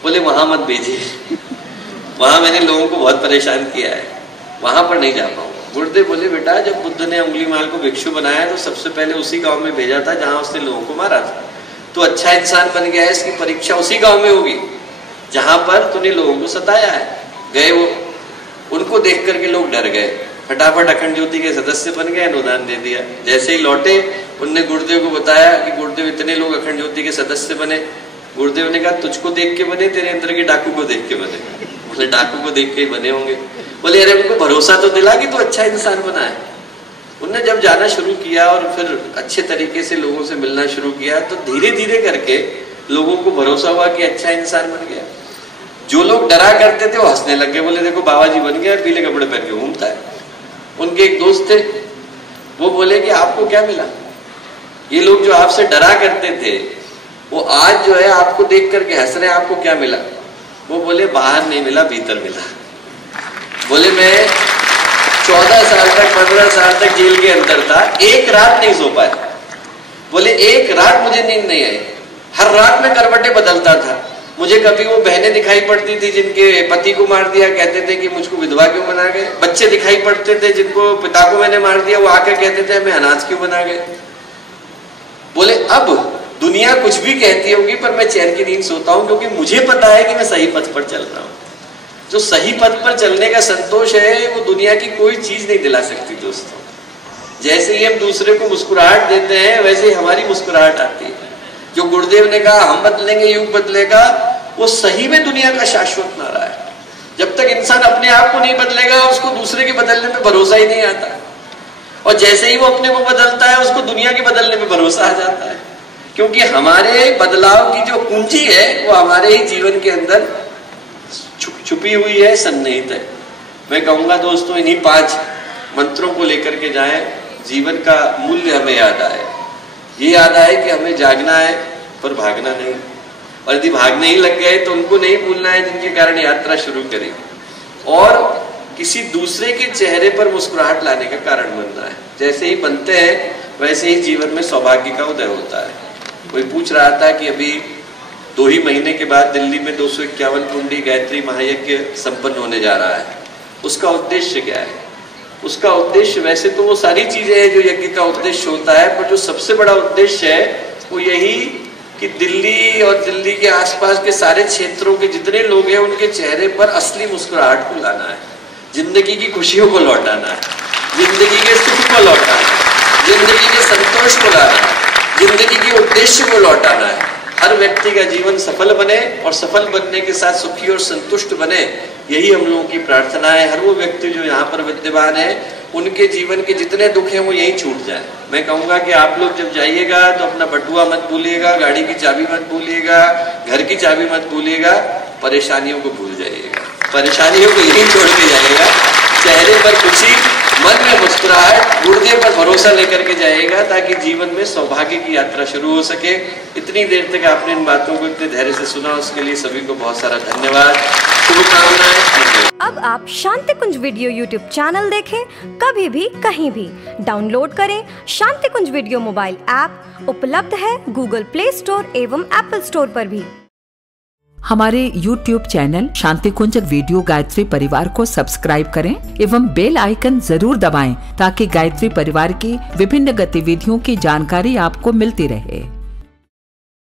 बोले वहां मत भेजिए, वहां मैंने लोगों को बहुत परेशान किया है, वहां पर नहीं जा पाऊंगा। गुरुदेव बोले बेटा जब बुद्ध ने अंगुलीमाल को भिक्षु बनाया तो सबसे पहले उसी गांव में भेजा था जहां उसने लोगों को मारा था। तो अच्छा इंसान बन गया है, इसकी परीक्षा उसी गांव में होगी जहां पर तूने लोगों को सताया है। गए वो, उनको देख करके लोग डर गए, फटाफट अखंड ज्योति के सदस्य बन गए, अनुदान दे दिया। जैसे ही लौटे उनने गुरुदेव को बताया कि गुरुदेव इतने लोग अखंड ज्योति के सदस्य बने। गुरुदेव ने कहा तुझको देख के बने, तेरे अंदर के डाकू को देख के बने। बोले डाकू को देख के ही बने होंगे। बोले अरे उनको भरोसा तो दिला कि तू अच्छा इंसान बना है। उनने जब जाना शुरू किया और फिर अच्छे तरीके से लोगों से मिलना शुरू किया तो धीरे धीरे करके लोगों को भरोसा हुआ कि अच्छा इंसान बन गया। जो लोग डरा करते थे वो हंसने लग गए, बोले देखो बाबा जी बन गया, पीले कपड़े पहन के घूमता है। उनके एक दोस्त थे, वो बोले कि आपको क्या मिला? ये लोग जो आपसे डरा करते थे वो आज जो है आपको देख करके हंस रहे हैं, आपको क्या मिला? वो बोले बाहर नहीं मिला, भीतर मिला। बोले मैं 14 साल तक 15 साल तक जेल के अंदर था, एक रात नहीं सो पाया। बोले एक रात मुझे नींद नहीं आई, हर रात में करवटें बदलता था। मुझे कभी वो बहनें दिखाई पड़ती थी जिनके पति को मार दिया, कहते थे कि मुझको विधवा क्यों बना गए। बच्चे दिखाई पड़ते थे जिनको पिता को मैंने मार दिया, वो आकर कहते थे हमें अनाथ क्यों बना गए। बोले अब दुनिया कुछ भी कहती होगी पर मैं चैन की नींद सोता हूं क्योंकि मुझे पता है कि मैं सही पथ पर चल रहा हूं। जो सही पथ पर चलने का संतोष है वो दुनिया की कोई चीज नहीं दिला सकती दोस्तों। जैसे ही हम दूसरे को मुस्कुराहट देते हैं वैसे ही हमारी मुस्कुराहट आती है। जो गुरुदेव ने कहा हम बदलेंगे युग बदलेगा, वो सही में दुनिया का शाश्वत नारा है। जब तक इंसान अपने आप को नहीं बदलेगा उसको दूसरे के बदलने पे भरोसा ही नहीं आता, और जैसे ही वो अपने को बदलता है उसको दुनिया के बदलने पे भरोसा आ जाता है। क्योंकि हमारे बदलाव की जो कुंजी है वो हमारे ही जीवन के अंदर छुपी हुई है, सन्निहित है। मैं कहूंगा दोस्तों इन्हीं 5 मंत्रों को लेकर के जाएं, जीवन का मूल्य हमें याद आए। ये याद आए कि हमें जागना है पर भागना नहीं, और यदि भागने ही लग गए तो उनको नहीं भूलना है जिनके कारण यात्रा शुरू करें, और किसी दूसरे के चेहरे पर मुस्कुराहट लाने का कारण बनना है। जैसे ही बनते हैं वैसे ही जीवन में सौभाग्य का उदय होता है। कोई पूछ रहा था कि अभी 2 ही महीने के बाद दिल्ली में 251 कुंडी गायत्री महायज्ञ संपन्न होने जा रहा है। उसका उद्देश्य क्या है? उसका उद्देश्य वैसे तो वो सारी चीजें हैं जो यज्ञ का उद्देश्य होता है, पर जो सबसे बड़ा उद्देश्य है वो यही कि दिल्ली और दिल्ली के आसपास के सारे क्षेत्रों के जितने लोग हैं उनके चेहरे पर असली मुस्कुराहट को लाना है, जिंदगी की खुशियों को लौटाना है, जिंदगी के सुख को लौटाना है, जिंदगी के संतोष को लाना है, जिंदगी के उद्देश्य को लौटाना है। हर व्यक्ति का जीवन सफल बने और सफल बनने के साथ सुखी और संतुष्ट बने, यही हम लोगों की प्रार्थना है। हर वो व्यक्ति जो यहाँ पर विद्यमान है उनके जीवन के जितने दुख हैं वो यहीं छूट जाए। मैं कहूँगा कि आप लोग जब जाइएगा तो अपना बटुआ मत भूलिएगा, गाड़ी की चाबी मत भूलिएगा, घर की चाबी मत भूलिएगा, परेशानियों को भूल जाइएगा, परेशानियों को यहीं छोड़ के जाइएगा। चेहरे पर खुशी, मन में मुस्कुराहट, गुरुदेव पर भरोसा लेकर के जाइएगा ताकि जीवन में सौभाग्य की यात्रा शुरू हो सके। इतनी देर तक आपने इन बातों को इतने धैर्य से सुना, उसके लिए सभी को बहुत सारा धन्यवाद, शुभकामनाएं। अब आप शांति कुंज वीडियो यूट्यूब चैनल देखें कभी भी कहीं भी। डाउनलोड करें शांति कुंज वीडियो मोबाइल ऐप, उपलब्ध है गूगल प्ले स्टोर एवं एप्पल स्टोर पर भी। हमारे YouTube चैनल शांति कुंज वीडियो गायत्री परिवार को सब्सक्राइब करें एवं बेल आइकन जरूर दबाएं ताकि गायत्री परिवार की विभिन्न गतिविधियों की जानकारी आपको मिलती रहे।